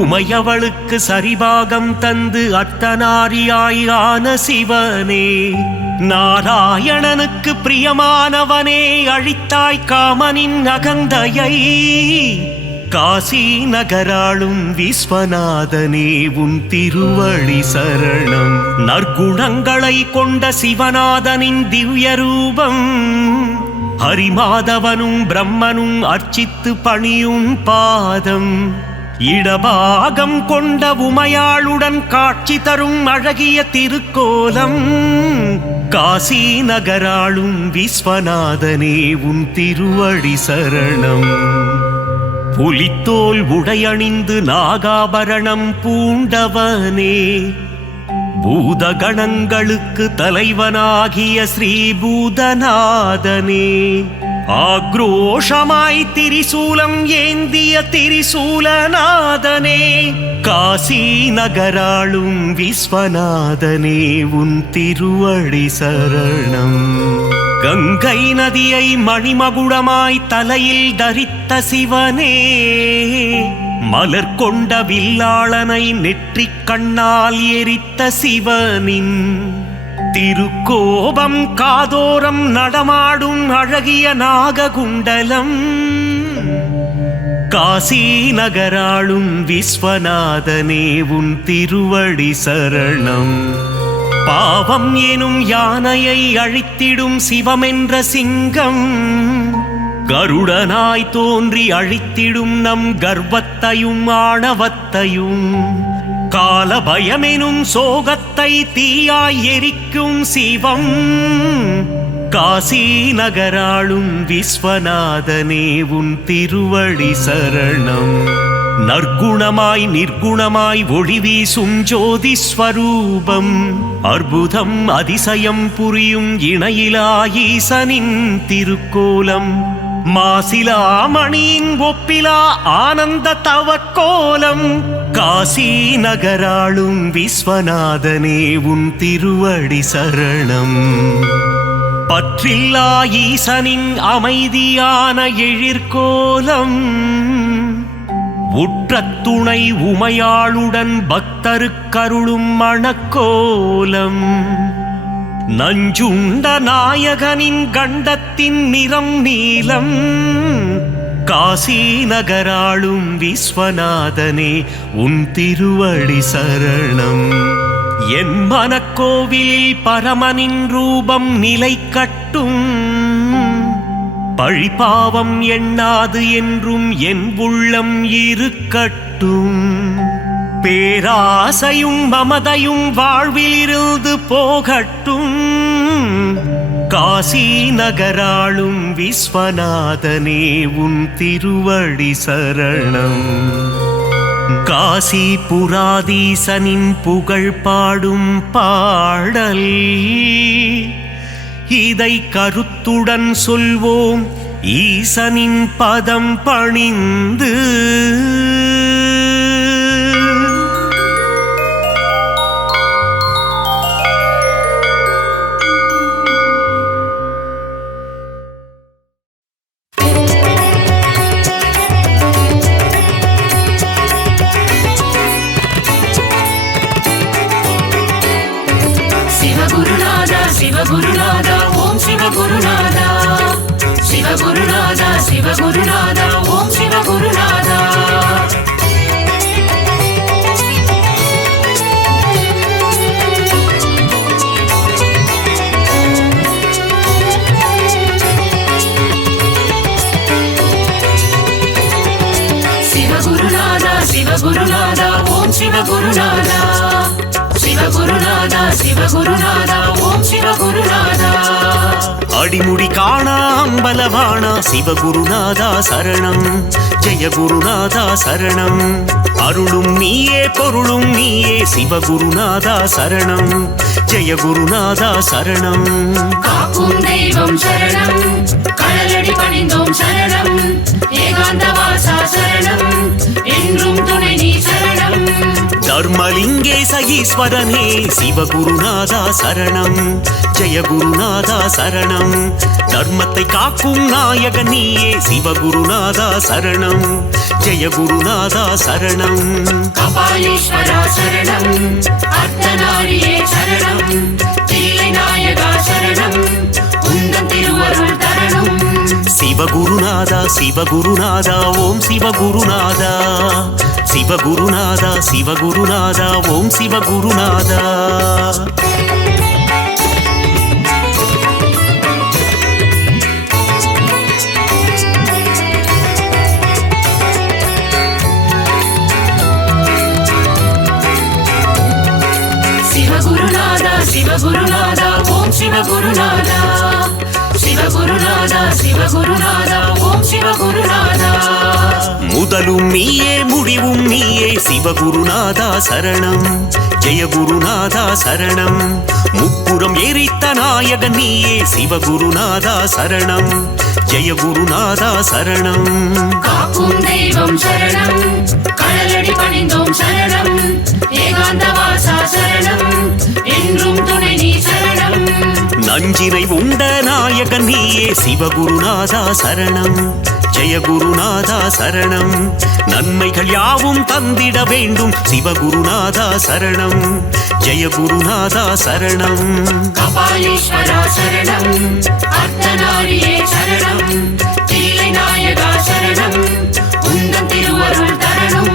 உமையவளுக்கு சரிபாகம் தந்து அர்த்தநாரியாய் ஆன சிவனே, நாராயணனுக்கு பிரியமானவனே, அழித்தாய் காமனின் அகந்தையை, காசி நகராளும் விஸ்வநாதனே உன் திருவடி சரணம். நற்குணங்களை கொண்ட சிவநாதனின் திவ்ய ரூபம், ஹரிமாதவனும் பிரம்மனும் அர்ச்சித்து பணியும் பாதம், இடபாகம் கொண்ட உமையாளுடன் காட்சி தரும் அழகிய திருக்கோலம், காசி நகராளும் விஸ்வநாதனே உன் திருவடி சரணம். புலித்தோல் உடையணிந்து நாகாபரணம் பூண்டவனே, பூதகணங்களுக்கு தலைவனாகிய ஸ்ரீபூதநாதனே, ஆக்ரோஷமாய் திரிசூலம் ஏந்திய திரிசூலநாதனே, காசி நகராளும் விஸ்வநாதனே உன் திருவடி சரணம். கங்கை நதியை மணிமகுடமாய் தலையில் தரித்த சிவனே, மலர் கொண்ட வில்லாளனை நெற்றிக் கண்ணால் எரித்த சிவனின் திருக்கோபம் காதோரம் நடமாடும் அழகிய நாககுண்டலம், காசி நகராளும் விஸ்வநாதனே உன் திருவடி சரணம். பாவம் எனும் யானையை அழித்திடும் சிவமென்ற சிங்கம், கருடனாய் தோன்றி அழித்திடும் நம் கர்வத்தையும் ஆணவத்தையும், கால பயமெனும் சோகத்தை தீயாய் எரிக்கும் சிவம், காசி நகராளும் விஸ்வநாதனே உன் திருவடி சரணம். நற்குணமாய் நிர்குணமாய் ஒளி வீசும் ஜோதி ஸ்வரூபம், அற்புதம் அதிசயம் புரியும் இணையிலா ஈசனின் திருக்கோலம், மாசிலாமணியின் ஒப்பிலா ஆனந்த தவக்கோலம், காசி நகராளும் விஸ்வநாதனே உன் திருவடி சரணம். பற்றில்லா ஈசனின் அமைதியான எழிற்கோலம், உற்ற துணை உமையாளுடன் பக்தருக்கருளும் மணக்கோலம், நஞ்சுண்ட நாயகனின் கண்டத்தின் நிறம் நீலம், காசி நகராளும் விஸ்வநாதனே உன் திருவடி சரணம். என் மனக்கோவிலில் பரமனின் ரூபம் நிலை கட்டும், பழிபாவம் எண்ணாது என்றும் என் உள்ளம் இருக்கட்டும், பேராசையும் மமதையும் வாழ்விலிருந்து போகட்டும், காசி நகராளும் விஸ்வநாதனே உன் திருவடி சரணம். காசி புராதீசனின் புகழ் பாடும் பாடல், இதை கருத்துடன் சொல்வோம் ஈசனின் பதம் பணிந்து. சிவகுருநாதா ஓம் சிவகுருநாதா, சிவகுருநாதா சிவகுருநாதா ஓம் சிவகுருநாதா. சிவகுருநாதா சிவகுருநாதா ஓம் சிவகுருநாதா, சிவகுருநாதா சிவகுருநாதா ஓம் சிவகுருநாதா. அடிமுடி காணா அம்பலவாணா சிவகுருநாதா சரணம், ஜெய குருநாதா சரணம். அருளும் நீயே பொருளும் நீயே சிவகுருநாதா சரணம், ஜெய குருநாதா சரணம். காக்கும் தெய்வம் சரணம், கடலடி பணிந்தோம் சரணம் ஏகாந்த வாசா சரணம் என்றும் துணை நீ சரணம் தர்மலிங்கேச ஈஸ்வரனே சிவகுருநாதா சரணம் ஜெய குருநாதா சரணம் தர்மத்தை காக்கும் நாயகன் நீயே சிவகுருநாதா சரணம் ஜெய குருநாதா சரணம் கபாலீஸ்வரா சரணம் அர்த்தநாரியே சரணம் தில்லை நாயகா சரணம் உந்தன் திருவருள் தரணும் சிவகுருநாதா சிவகுருநாதா ஓம் சிவகுருநாதா சிவகுருநாதா சிவகுருநாதா ஓம் சிவகுருநாதா சிவகுருநாதா சிவகுருநாதா ஓம் சிவகுருநாதா சிவகுருநாதா சிவகுருநாதா ஓம் சிவகுருநாதா முதலும் நீயே முடிவும் நீயே சிவகுருநாதா சரணம் ஜெய குருநாதா சரணம் முப்புறம் எரித்த நாயகன் நீயே சிவகுருநாதா சரணம் ஜெய குருநாதா சரணம் காக்கும் தெய்வம் சரணம் கடலடி பணிந்தோம் சரணம் ஏகாந்த வாசா சரணம் என்றும் துணை நீ சரணம் நஞ்சினை உண்ட நாயகன் நீயே சிவகுருநாதா சரணம் ஜெய குருநாதா சரணம் நன்மைகள் யாவும் தந்திட வேண்டும் சிவகுருநாதா சரணம் ஜெய குருநாதா சரணம் கபாலீஸ்வரா சரணம் அர்த்தநாரியே சரணம் தில்லை நாயகா சரணம் உந்தன் திருவருள் தரணும்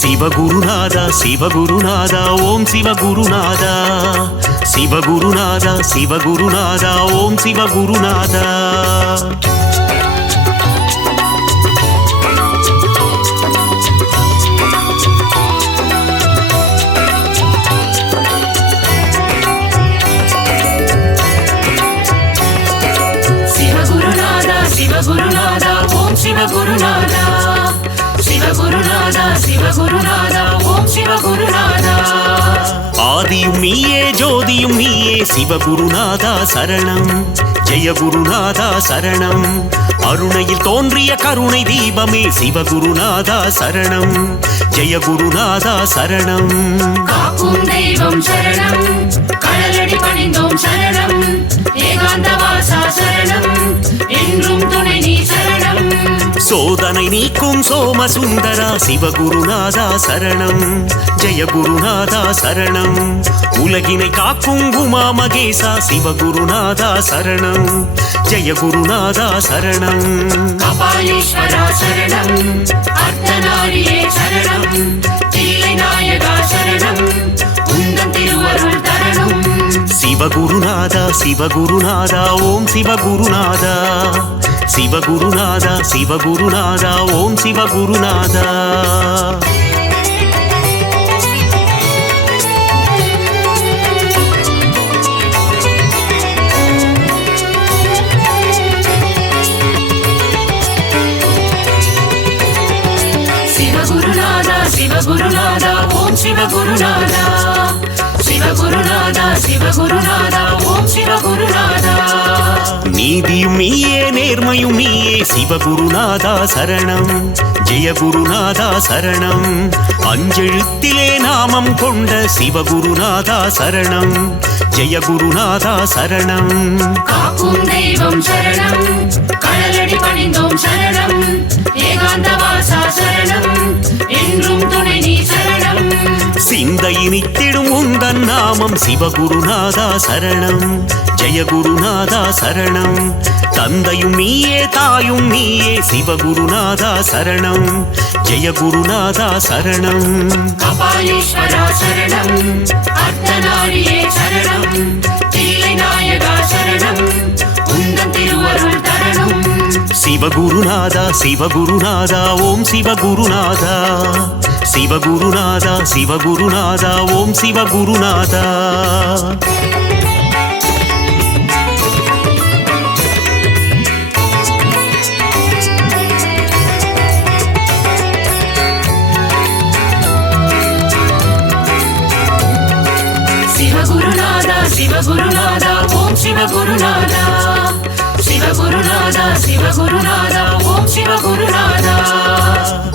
சிவகுருநாதா சிவகுருநாதா ஓம் சிவகுருநாதா சிவகுருநாதா சிவகுருநாதா ஓம் சிவகுருநாதா சிவகுருநாதா சிவகுருநாதா ஓம் சிவகுருநாதா சிவகுருநாதா சிவகுருநாதா ஓம் சிவகுருநாதா ஆதியும் நீயே ஜோதியும் நீயே சிவகுருநாதா சரணம் ஜெய குருநாதா சரணம் அருணையில் தோன்றிய கருணை தீபமே சிவகுருநாதா சரணம் ஜெய குருநாதா சரணம் காக்கும் தெய்வம் சரணம் கடலடி பணிந்தோம் சரணம் ஏகாந்த வாசா சரணம் என்றும் துணை நீ சரணம் சோதனை நீக்கும் சோமசுந்தரா சிவகுருநாதா சரணம் ஜெய குருநாதா சரணம் உலகினை காக்கும் உமா மகேசா சிவகுருநாதா சரணம் ஜெய குருநாதா சரணம் கபாலீஸ்வரா சரணம் அர்த்தநாரியே சரணம் தில்லை நாயகா சரணம் உந்தன் திருவருள் தரணும் சிவகுருநாதா சிவகுருநாதா ஓம் சிவகுருநாதா சிவகுருநாதா சிவகுருநாதா ஓம் சிவகுருநாதா சிவகுருநாதா சிவகுருநாதா ஓம் சிவகுருநாதா சிவகுருநாதா சிவகுருநாதா ஓம் சிவகுருநாதா நீதியும் நீயே நேர்மையும் நீயே சிவகுருநாதா சரணம் ஜெய குருநாதா சரணம் அஞ்செழுத்திலே நாமம் கொண்ட சிவகுருநாதா சரணம் ஜெய குருநாதா சரணம் காக்கும் தெய்வம் சரணம் கடலடி பணிந்தோம் சரணம் ஏகாந்த வாசா சரணம் என்றும் துணை நீ சரணம் சிந்தையினித்திடும் உந்தன் நாமம் சிவகுருநாதா சரணம் ஜெய குருநாதா சரணம் தந்தையும் நீயே தாயும் நீயே சிவகுருநாதா சரணம் ஜெய குருநாதா சரணம் கபாலீஸ்வரா சரணம் அர்த்தநாரியே சரணம் தில்லை நாயகா சரணம் உந்தன் திருவருள் தரணும் சிவகுருநாதா சிவகுருநாதா ஓம் சிவகுருநாதா சிவகுருநாதா சிவகுருநாதா ஓம் சிவகுருநாதா சிவகுருநாதா சிவகுருநாதா ஓம் சிவகுருநாதா சிவகுருநாதா சிவகுருநாதா ஓம் சிவகுருநாதா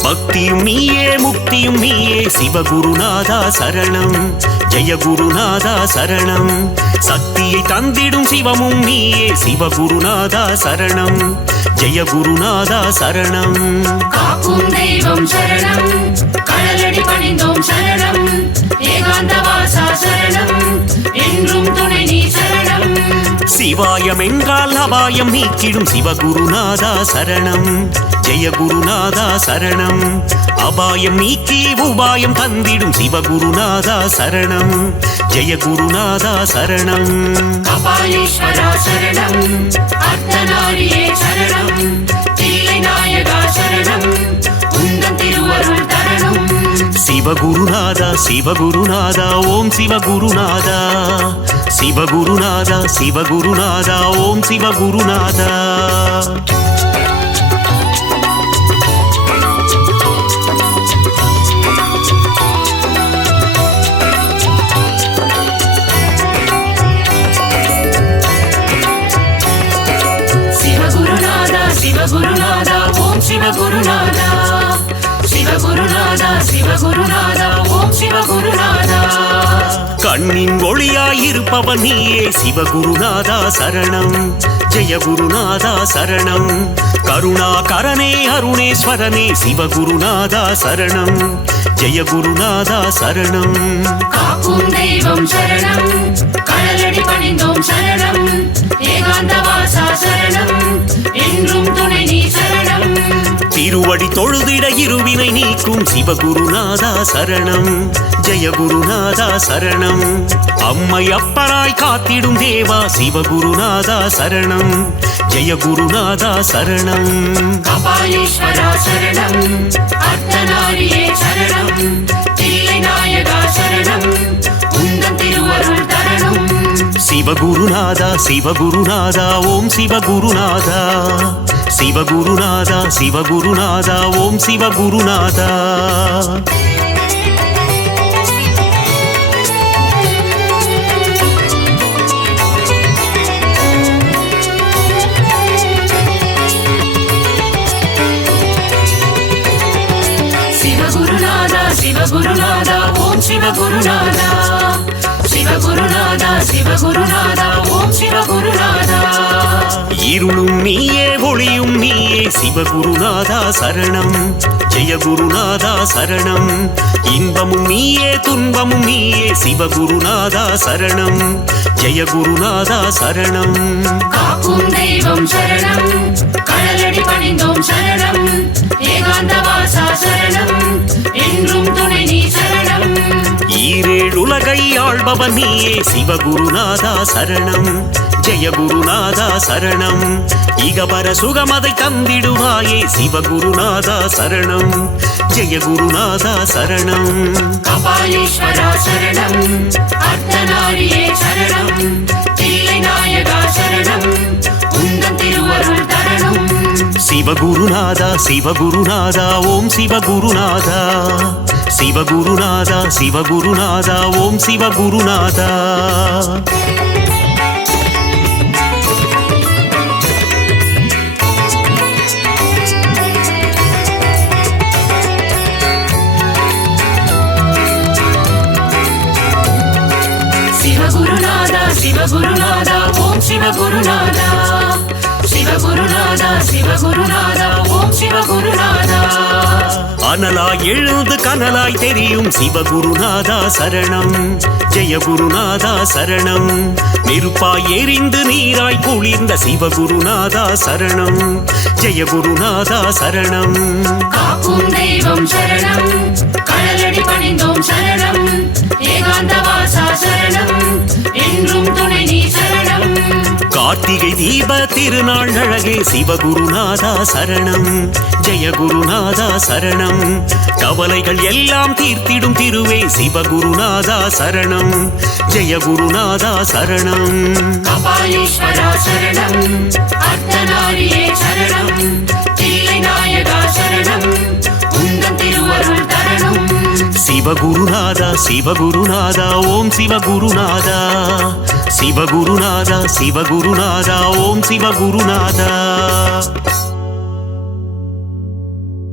பக்தியும் நீயே முக்தியும் நீயே சிவகுருநாதா சரணம் ஜெய குருநாதா சரணம் சக்தியை தந்திடும் சிவமும் நீயே சிவகுருநாதா சரணம் ஜெய குருநாதா சரணம் காக்கும் தெய்வம் சரணம் கடலடி பணிந்தோம் சரணம் ஏகாந்த வாசா சரணம் என்றும் துணை நீ சரணம் சிவாயம் என்றால் அபாயம் நீக்கிடும் சிவகுருநாதா சரணம் ஜெய குருநாதா சரணம் அபாயம் நீக்கி உபாயம் தந்திடும் சிவகுருநாதா சரணம் ஜெய குருநாதா சரணம் கபாலீஸ்வரா சரணம் அர்த்தநாரியே சரணம் தில்லை நாயகா சரணம் உந்தன் திருவருள் தரணும் சிவகுருநாதா சிவகுருநாதா ஓம் சிவகுருநாதா சிவகுருநாதா சிவகுருநாதா ஓம் சிவகுருநாதா சிவகுருநாதா சிவகுருநாதா ஓம் சிவகுருநாதா சிவகுருநாதா சிவகுருநாதா ஓம் சிவகுருநாதா கண்ணின் ஒளியாயிருப்பவன் நீயே சிவகுருநாதா சரணம் ஜெய குருநாதா சரணம் கருணாகரனே அருணேஸ்வரனே சிவகுருநாதா சரணம் ஜெய குருநாதா சரணம் காக்கும் தெய்வம் சரணம் கடலடி பணிந்தோம் சரணம் ஏகாந்த வாசா சரணம் என்றும் துணை நீ சரணம் திருவடி தொழுதிட இருவினை நீக்கும் சிவகுருநாதா சரணம் ஜெய குருநாதா சரணம் அம்மை அப்பராய் காத்திடும் தேவா சிவகுருநாதா சரணம் ஜெய குருநாதா சரணம் கபாலீஸ்வரா சரணம் அர்த்தநாரியே சரணம் தில்லை நாயகா சரணம் உந்தன் திருவருள் தரணும் சிவகுருநாதா சிவகுருநாதா ஓம் சிவகுருநாதா சிவகுருநாதா சிவகுருநாதா ஓம் சிவகுருநாதா சிவகுருநாதா சிவகுருநாதா ஓம் சிவகுருநாதா சிவகுருநாதா சிவகுருநாதா ஓம் சிவகுருநாதா இருளும் நீயே ஒளியும் நீயே சிவகுருநாதா சரணம் ஜெய குருநாதா சரணம் இன்பமும் நீயே துன்பமும் நீயே சிவகுருநாதா சரணம் ஜெய குருநாதா சரணம் காக்கும் தெய்வம் சரணம் கடலடி பணிந்தோம் சரணம் ஏகாந்த வாசா சரணம் என்றும் துணை நீ சரணம் ஈரேழுலகை ஆள்பவன் நீயே சிவகுருநாதா சரணம் ஜெய குருநாதா சரணம் இகபர சுகமதை தந்திடுவாயே சிவகுருநாதா சரணம் ஜெய குருநாதா சரணம் கபாலீஸ்வரா சரணம் அர்த்தநாரியே சரணம் தில்லை நாயகா சரணம் உந்தன் திருவருள் தரணும் சிவகுருநாதா சிவகுருநாதா ஓம் சிவகுருநாதா சிவகுருநாதா சிவகுருநாதா ஓம் சிவகுருநாதா சிவகுருநாதா சிவகுருநாதா ஓம் சிவகுருநாதா சிவகுருநாதா சிவகுருநாதா ஓம் சிவகுருநாதா அனலாய் எழுந்து கனலாய் தெரியும் சிவகுருநாதா சரணம் ஜெய குருநாதா சரணம் நெருப்பாய் எரிந்து நீராய் குளிர்ந்த சிவகுருநாதா சரணம் ஜெய குருநாதா சரணம் காக்கும் தெய்வம் சரணம் கடலடி பணிந்தோம் சரணம் ஏகாந்த வாசா சரணம் என்றும் துணை நீ சரணம் கார்த்திகை தீப திருநாள் அழகே சிவகுருநாதா சரணம் ஜெய குருநாதா சரணம் கவலைகள் எல்லாம் தீர்த்திடும் திருவே சிவகுருநாதா சரணம் ஜெய குருநாதா சரணம் கபாலீஸ்வரா சரணம் அர்த்தநாரியே சரணம் தில்லை நாயகா சரணம் உந்தன் திருவருள் தரணும் சிவகுருநாதா சிவகுருநாதா ஓம் சிவகுருநாதா சிவகுருநாதா சிவகுருநாதா ஓம் சிவகுருநாதா